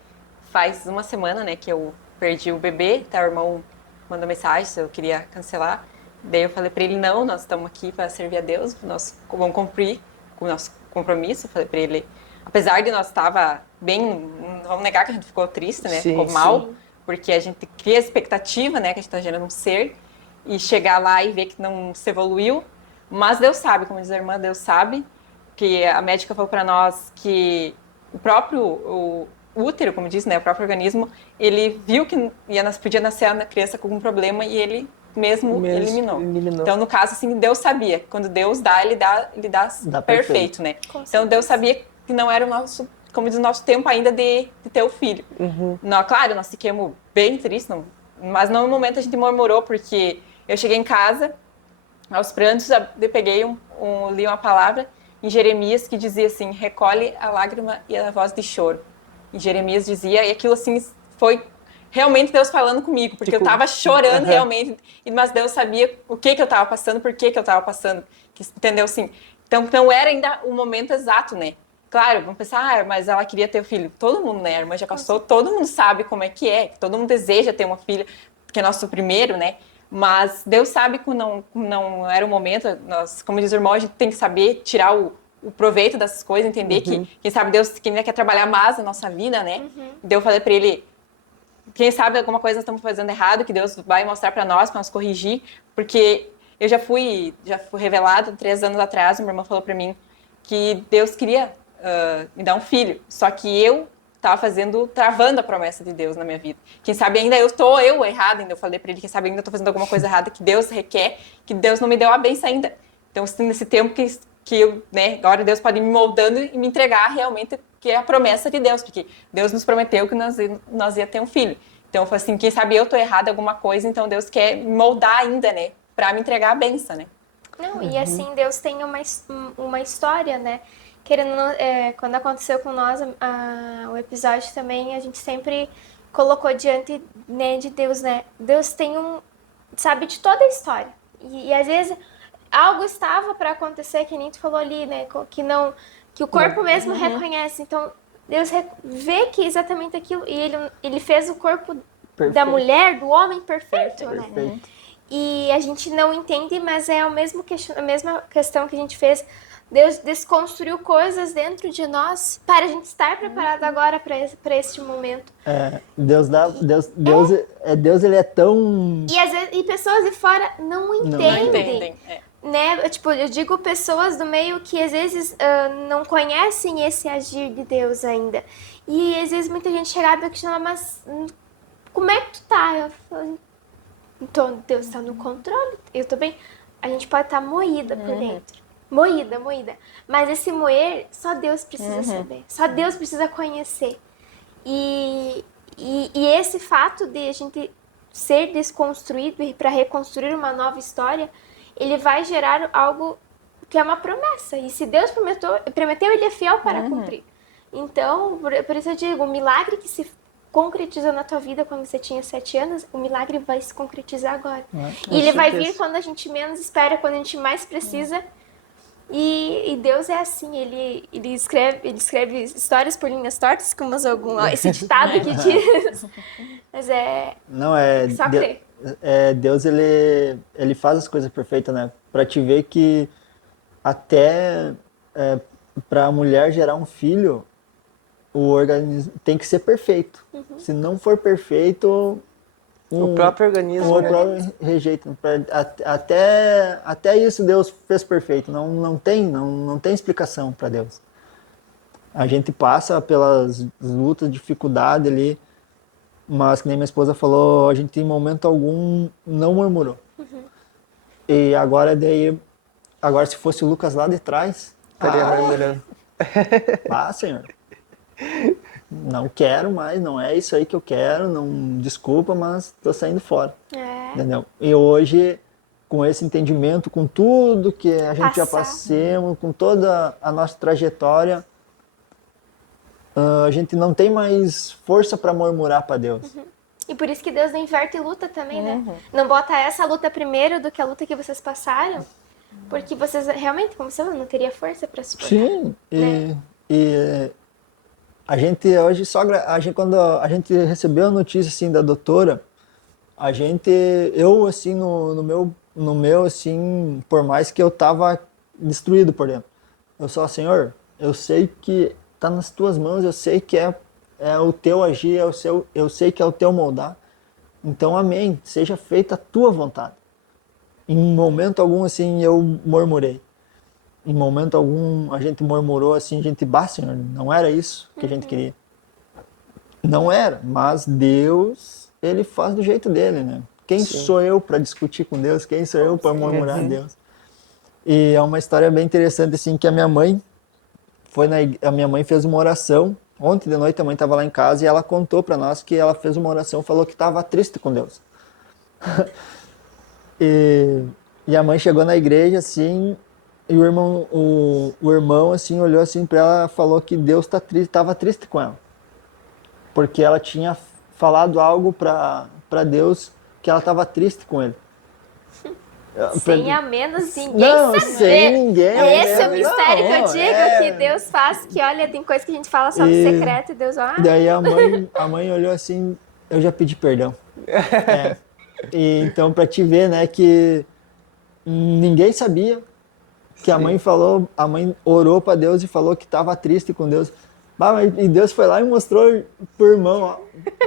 faz uma semana, né, que eu perdi o bebê, tá? O irmão mandou mensagem se eu queria cancelar. Daí eu falei pra ele, não, nós estamos aqui para servir a Deus, nós vamos cumprir com o nosso compromisso. Eu falei pra ele, apesar de nós estava bem, não vamos negar que a gente ficou triste, né, Sim, ficou mal, sim. porque a gente cria expectativa, né, que a gente tá gerando um ser, e chegar lá e ver que não se evoluiu. Mas Deus sabe, como diz a irmã, Deus sabe, que a médica falou pra nós que o útero, como diz, né, o próprio organismo, ele viu que podia nascer a criança com algum problema e ele mesmo eliminou. Então, no caso, assim, Deus sabia. Quando Deus dá, ele dá Dá perfeito, né? Com Então, Deus sabia que não era o nosso, como diz, o nosso tempo ainda de ter o filho. Não, claro, nós ficamos bem tristes, mas no momento a gente murmurou, porque eu cheguei em casa, aos prantos, eu peguei li uma palavra em Jeremias que dizia assim, recolhe a lágrima e a voz de choro. E Jeremias dizia, e aquilo assim foi realmente Deus falando comigo, porque eu tava chorando realmente, mas Deus sabia o que eu tava passando, por que eu tava passando, entendeu assim? Então não era ainda o momento exato, né? Claro, vamos pensar, mas ela queria ter o filho. Todo mundo, né? A irmã já passou, todo mundo sabe como é, todo mundo deseja ter uma filha, que é nosso primeiro, né? Mas Deus sabe que não era o momento. Nós, como diz o irmão, a gente tem que saber tirar o proveito dessas coisas, entender que, quem sabe, Deus que ainda quer trabalhar mais na nossa vida, né? Daí eu falei pra ele, quem sabe alguma coisa nós estamos fazendo errado, que Deus vai mostrar pra nós corrigir, porque eu já fui revelado 3 anos atrás, uma irmã falou pra mim que Deus queria me dar um filho, só que eu estava travando a promessa de Deus na minha vida. Quem sabe ainda eu errada, ainda eu falei para ele, quem sabe ainda estou fazendo alguma coisa errada que Deus requer, que Deus não me deu a benção ainda. Então, assim, nesse tempo que eu, né, agora Deus pode ir me moldando e me entregar realmente que é a promessa de Deus, porque Deus nos prometeu que nós ia ter um filho. Então, eu falei assim, quem sabe eu estou errada em alguma coisa, então Deus quer me moldar ainda, né, para me entregar a benção, né? Não, e assim, Deus tem uma história, né? Querendo, quando aconteceu com nós o episódio também, a gente sempre colocou diante, né, de Deus, né? Deus tem sabe de toda a história. E às vezes algo estava para acontecer, que nem tu falou ali, né? Que o corpo mesmo reconhece. Então, Deus vê que exatamente aquilo. E ele fez o corpo da mulher, do homem perfeito, né? Perfeito. E a gente não entende, mas é a mesma questão que a gente fez. Deus desconstruiu coisas dentro de nós para a gente estar preparado agora para este momento. Deus, ele é tão... E às vezes pessoas de fora não entendem. Né? Tipo, eu digo pessoas do meio que às vezes não conhecem esse agir de Deus ainda. E às vezes muita gente chegava e questionava, mas como é que tu tá? Eu falo, então Deus está no controle, eu tô bem. A gente pode estar moída por dentro. Moída. Mas esse moer, só Deus precisa saber. Só Deus precisa conhecer. E esse fato de a gente ser desconstruído e para reconstruir uma nova história, ele vai gerar algo que é uma promessa. E se Deus prometeu, ele é fiel para cumprir. Então, por isso eu digo, o milagre que se concretizou na tua vida quando você tinha 7 anos, o milagre vai se concretizar agora. E ele vai vir quando a gente menos espera, quando a gente mais precisa. E Deus é assim, ele escreve histórias por linhas tortas, como esse ditado que diz. Mas só crer. Deus, ele faz as coisas perfeitas, né? Pra te ver que até pra mulher gerar um filho, o organismo tem que ser perfeito. Se não for perfeito, o próprio organismo, o próprio rejeita. Até isso Deus fez perfeito. Não tem explicação para Deus. A gente passa pelas lutas, dificuldades ali, mas que nem minha esposa falou, a gente em momento algum não murmurou. E agora se fosse o Lucas lá de trás, estaria murmurando. Ah, Senhor, não quero mais, não é isso aí que eu quero, não, desculpa, mas tô saindo fora. É. Entendeu? E hoje, com esse entendimento, com tudo que a gente já Passar. passamos, com toda a nossa trajetória, a gente não tem mais força para murmurar para Deus. E por isso que Deus não inverte luta também, né? Não bota essa luta primeiro do que a luta que vocês passaram, porque vocês realmente, como você falou, não teria força para suportar. Sim, Né? e a gente hoje quando a gente recebeu a notícia assim da doutora, eu assim no meu assim, por mais que eu tava destruído por dentro, eu só, Senhor, eu sei que tá nas tuas mãos, eu sei que é o teu agir, eu sei que é o teu moldar. Então, amém, seja feita a tua vontade. Em momento algum assim eu murmurei. Em momento algum a gente murmurou assim, Senhor, não era isso que a gente queria. Não era, mas Deus, ele faz do jeito dele, né? Quem Sim. sou eu para discutir com Deus? Quem sou eu para murmurar a Deus? E é uma história bem interessante assim que a minha mãe a minha mãe fez uma oração. Ontem de noite a mãe estava lá em casa e ela contou para nós que ela fez uma oração, falou que estava triste com Deus. E a mãe chegou na igreja assim, e o irmão assim olhou assim para ela, falou que Deus estava triste com ela, porque ela tinha falado algo para Deus que ela estava triste com ele. Sem a menos ninguém Não, saber. sem ninguém. Esse é o mistério que eu Não, digo, que Deus faz, que olha, tem coisa que a gente fala só no secreto e Deus, Daí a mãe olhou assim, eu já pedi perdão. É. E então para te ver, né, que ninguém sabia que a mãe orou para Deus e falou que estava triste com Deus. E Deus foi lá e mostrou pro irmão, ó,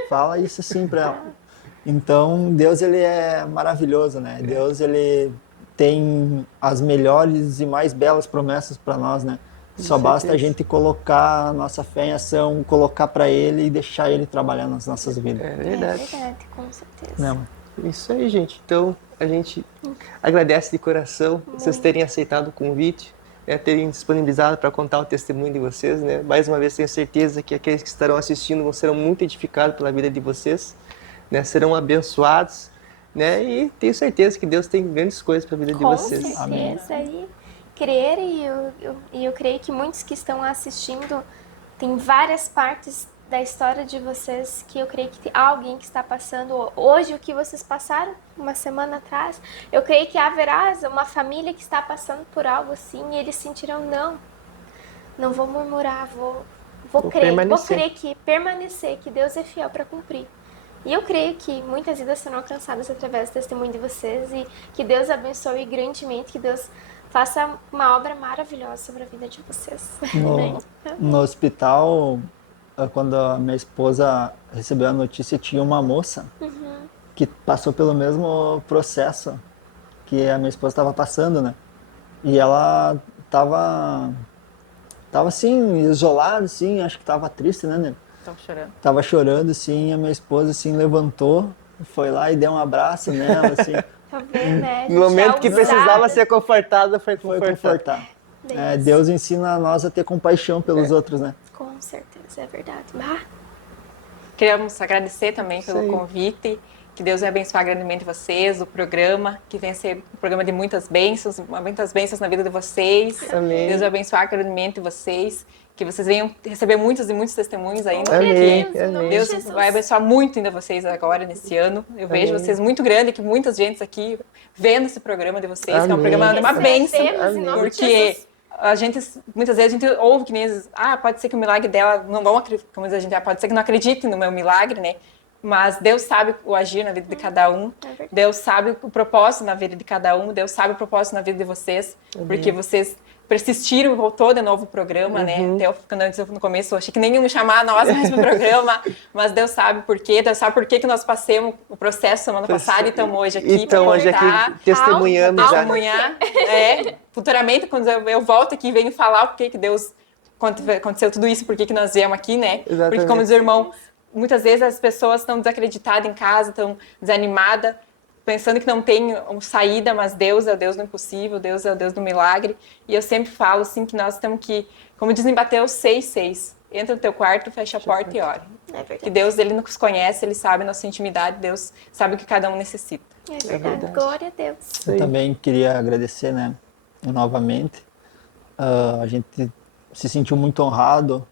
fala isso assim para ela. Então, Deus, ele é maravilhoso, né? Deus, ele tem as melhores e mais belas promessas para nós, né? Só basta a gente colocar a nossa fé em ação, colocar para ele e deixar ele trabalhar nas nossas vidas. É verdade. É verdade, com certeza. Né, mãe? Isso aí, gente. Então, a gente agradece de coração vocês terem aceitado o convite, né, terem disponibilizado para contar o testemunho de vocês, né? Mais uma vez, tenho certeza que aqueles que estarão assistindo serão muito edificados pela vida de vocês, né? Serão abençoados, né? E tenho certeza que Deus tem grandes coisas para a vida de Com vocês. certeza. Amém. E crer, e eu creio que muitos que estão assistindo, tem várias partes da história de vocês que eu creio que há alguém que está passando hoje o que vocês passaram uma semana atrás. Eu creio que haverá uma família que está passando por algo assim e eles sentirão, não vou murmurar, vou crer que permanecer, que Deus é fiel para cumprir. E eu creio que muitas vidas serão alcançadas através do testemunho de vocês e que Deus abençoe grandemente, que Deus faça uma obra maravilhosa sobre a vida de vocês. No hospital, quando a minha esposa recebeu a notícia, tinha uma moça que passou pelo mesmo processo que a minha esposa estava passando, né? E ela tava assim, isolada, assim, acho que tava triste, né, Nê? Estão chorando. Tava chorando, assim, a minha esposa, assim, levantou, foi lá e deu um abraço nela, assim, Tá vendo, né? No momento que precisava ser confortada, foi foi confortada. confortar. Deus ensina nós a ter compaixão pelos outros, né? Com certeza, é verdade. Queríamos agradecer também pelo convite, que Deus vai abençoar grandemente vocês, o programa, que venha ser um programa de muitas bênçãos na vida de vocês. Amém. Deus vai abençoar grandemente vocês, que vocês venham receber muitos e muitos testemunhos ainda. Amém, Que amém. Deus vai abençoar muito ainda vocês agora, nesse ano. Eu vejo vocês muito grande, que muitas gente aqui vendo esse programa de vocês, que é um Amém. programa de uma bênção. Recebemos em nome de Porque Jesus. a gente, muitas vezes a gente ouve que nem pode ser que o milagre dela não vão acreditar, como diz a gente, pode ser que não acreditem no meu milagre, né? Mas Deus sabe o agir na vida de cada um. Deus sabe o propósito na vida de cada um. Deus sabe o propósito na vida de vocês. Porque vocês persistiram, voltou de novo o programa, né? Até quando eu disse no começo, eu achei que nem iam chamar nós mais pro programa. Mas Deus sabe por quê. Deus sabe por que nós passamos o processo semana passada e estamos hoje aqui. Então, hoje aqui testemunhamos já. Amanhã, futuramente, quando eu volto aqui e venho falar por que Deus aconteceu tudo isso, por que nós viemos aqui, né? Exatamente. Porque, como diz o irmão, muitas vezes as pessoas estão desacreditadas em casa, estão desanimadas. pensando que não tem saída, mas Deus é o Deus do impossível, Deus é o Deus do milagre. E eu sempre falo assim que nós temos que, como diz em Mateus 6:6, entra no teu quarto, fecha a porta e ora. É verdade. Que Deus, ele nos conhece, ele sabe a nossa intimidade, Deus sabe o que cada um necessita. É verdade. verdade. Glória a Deus. Eu também queria agradecer, né, novamente. A gente se sentiu muito honrado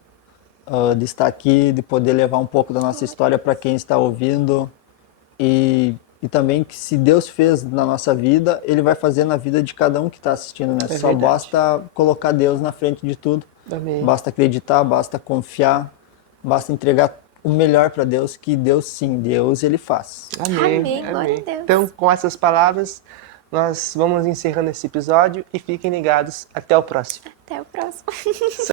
de estar aqui, de poder levar um pouco da nossa história para quem está ouvindo e também que se Deus fez na nossa vida, Ele vai fazer na vida de cada um que está assistindo, né? É Só verdade. basta colocar Deus na frente de tudo, Amém. basta acreditar, basta confiar, basta entregar o melhor para Deus, que Deus sim, Deus Ele faz. Amém, glória a Deus. Então, com essas palavras, nós vamos encerrando esse episódio e fiquem ligados. Até o próximo. Até o próximo. Isso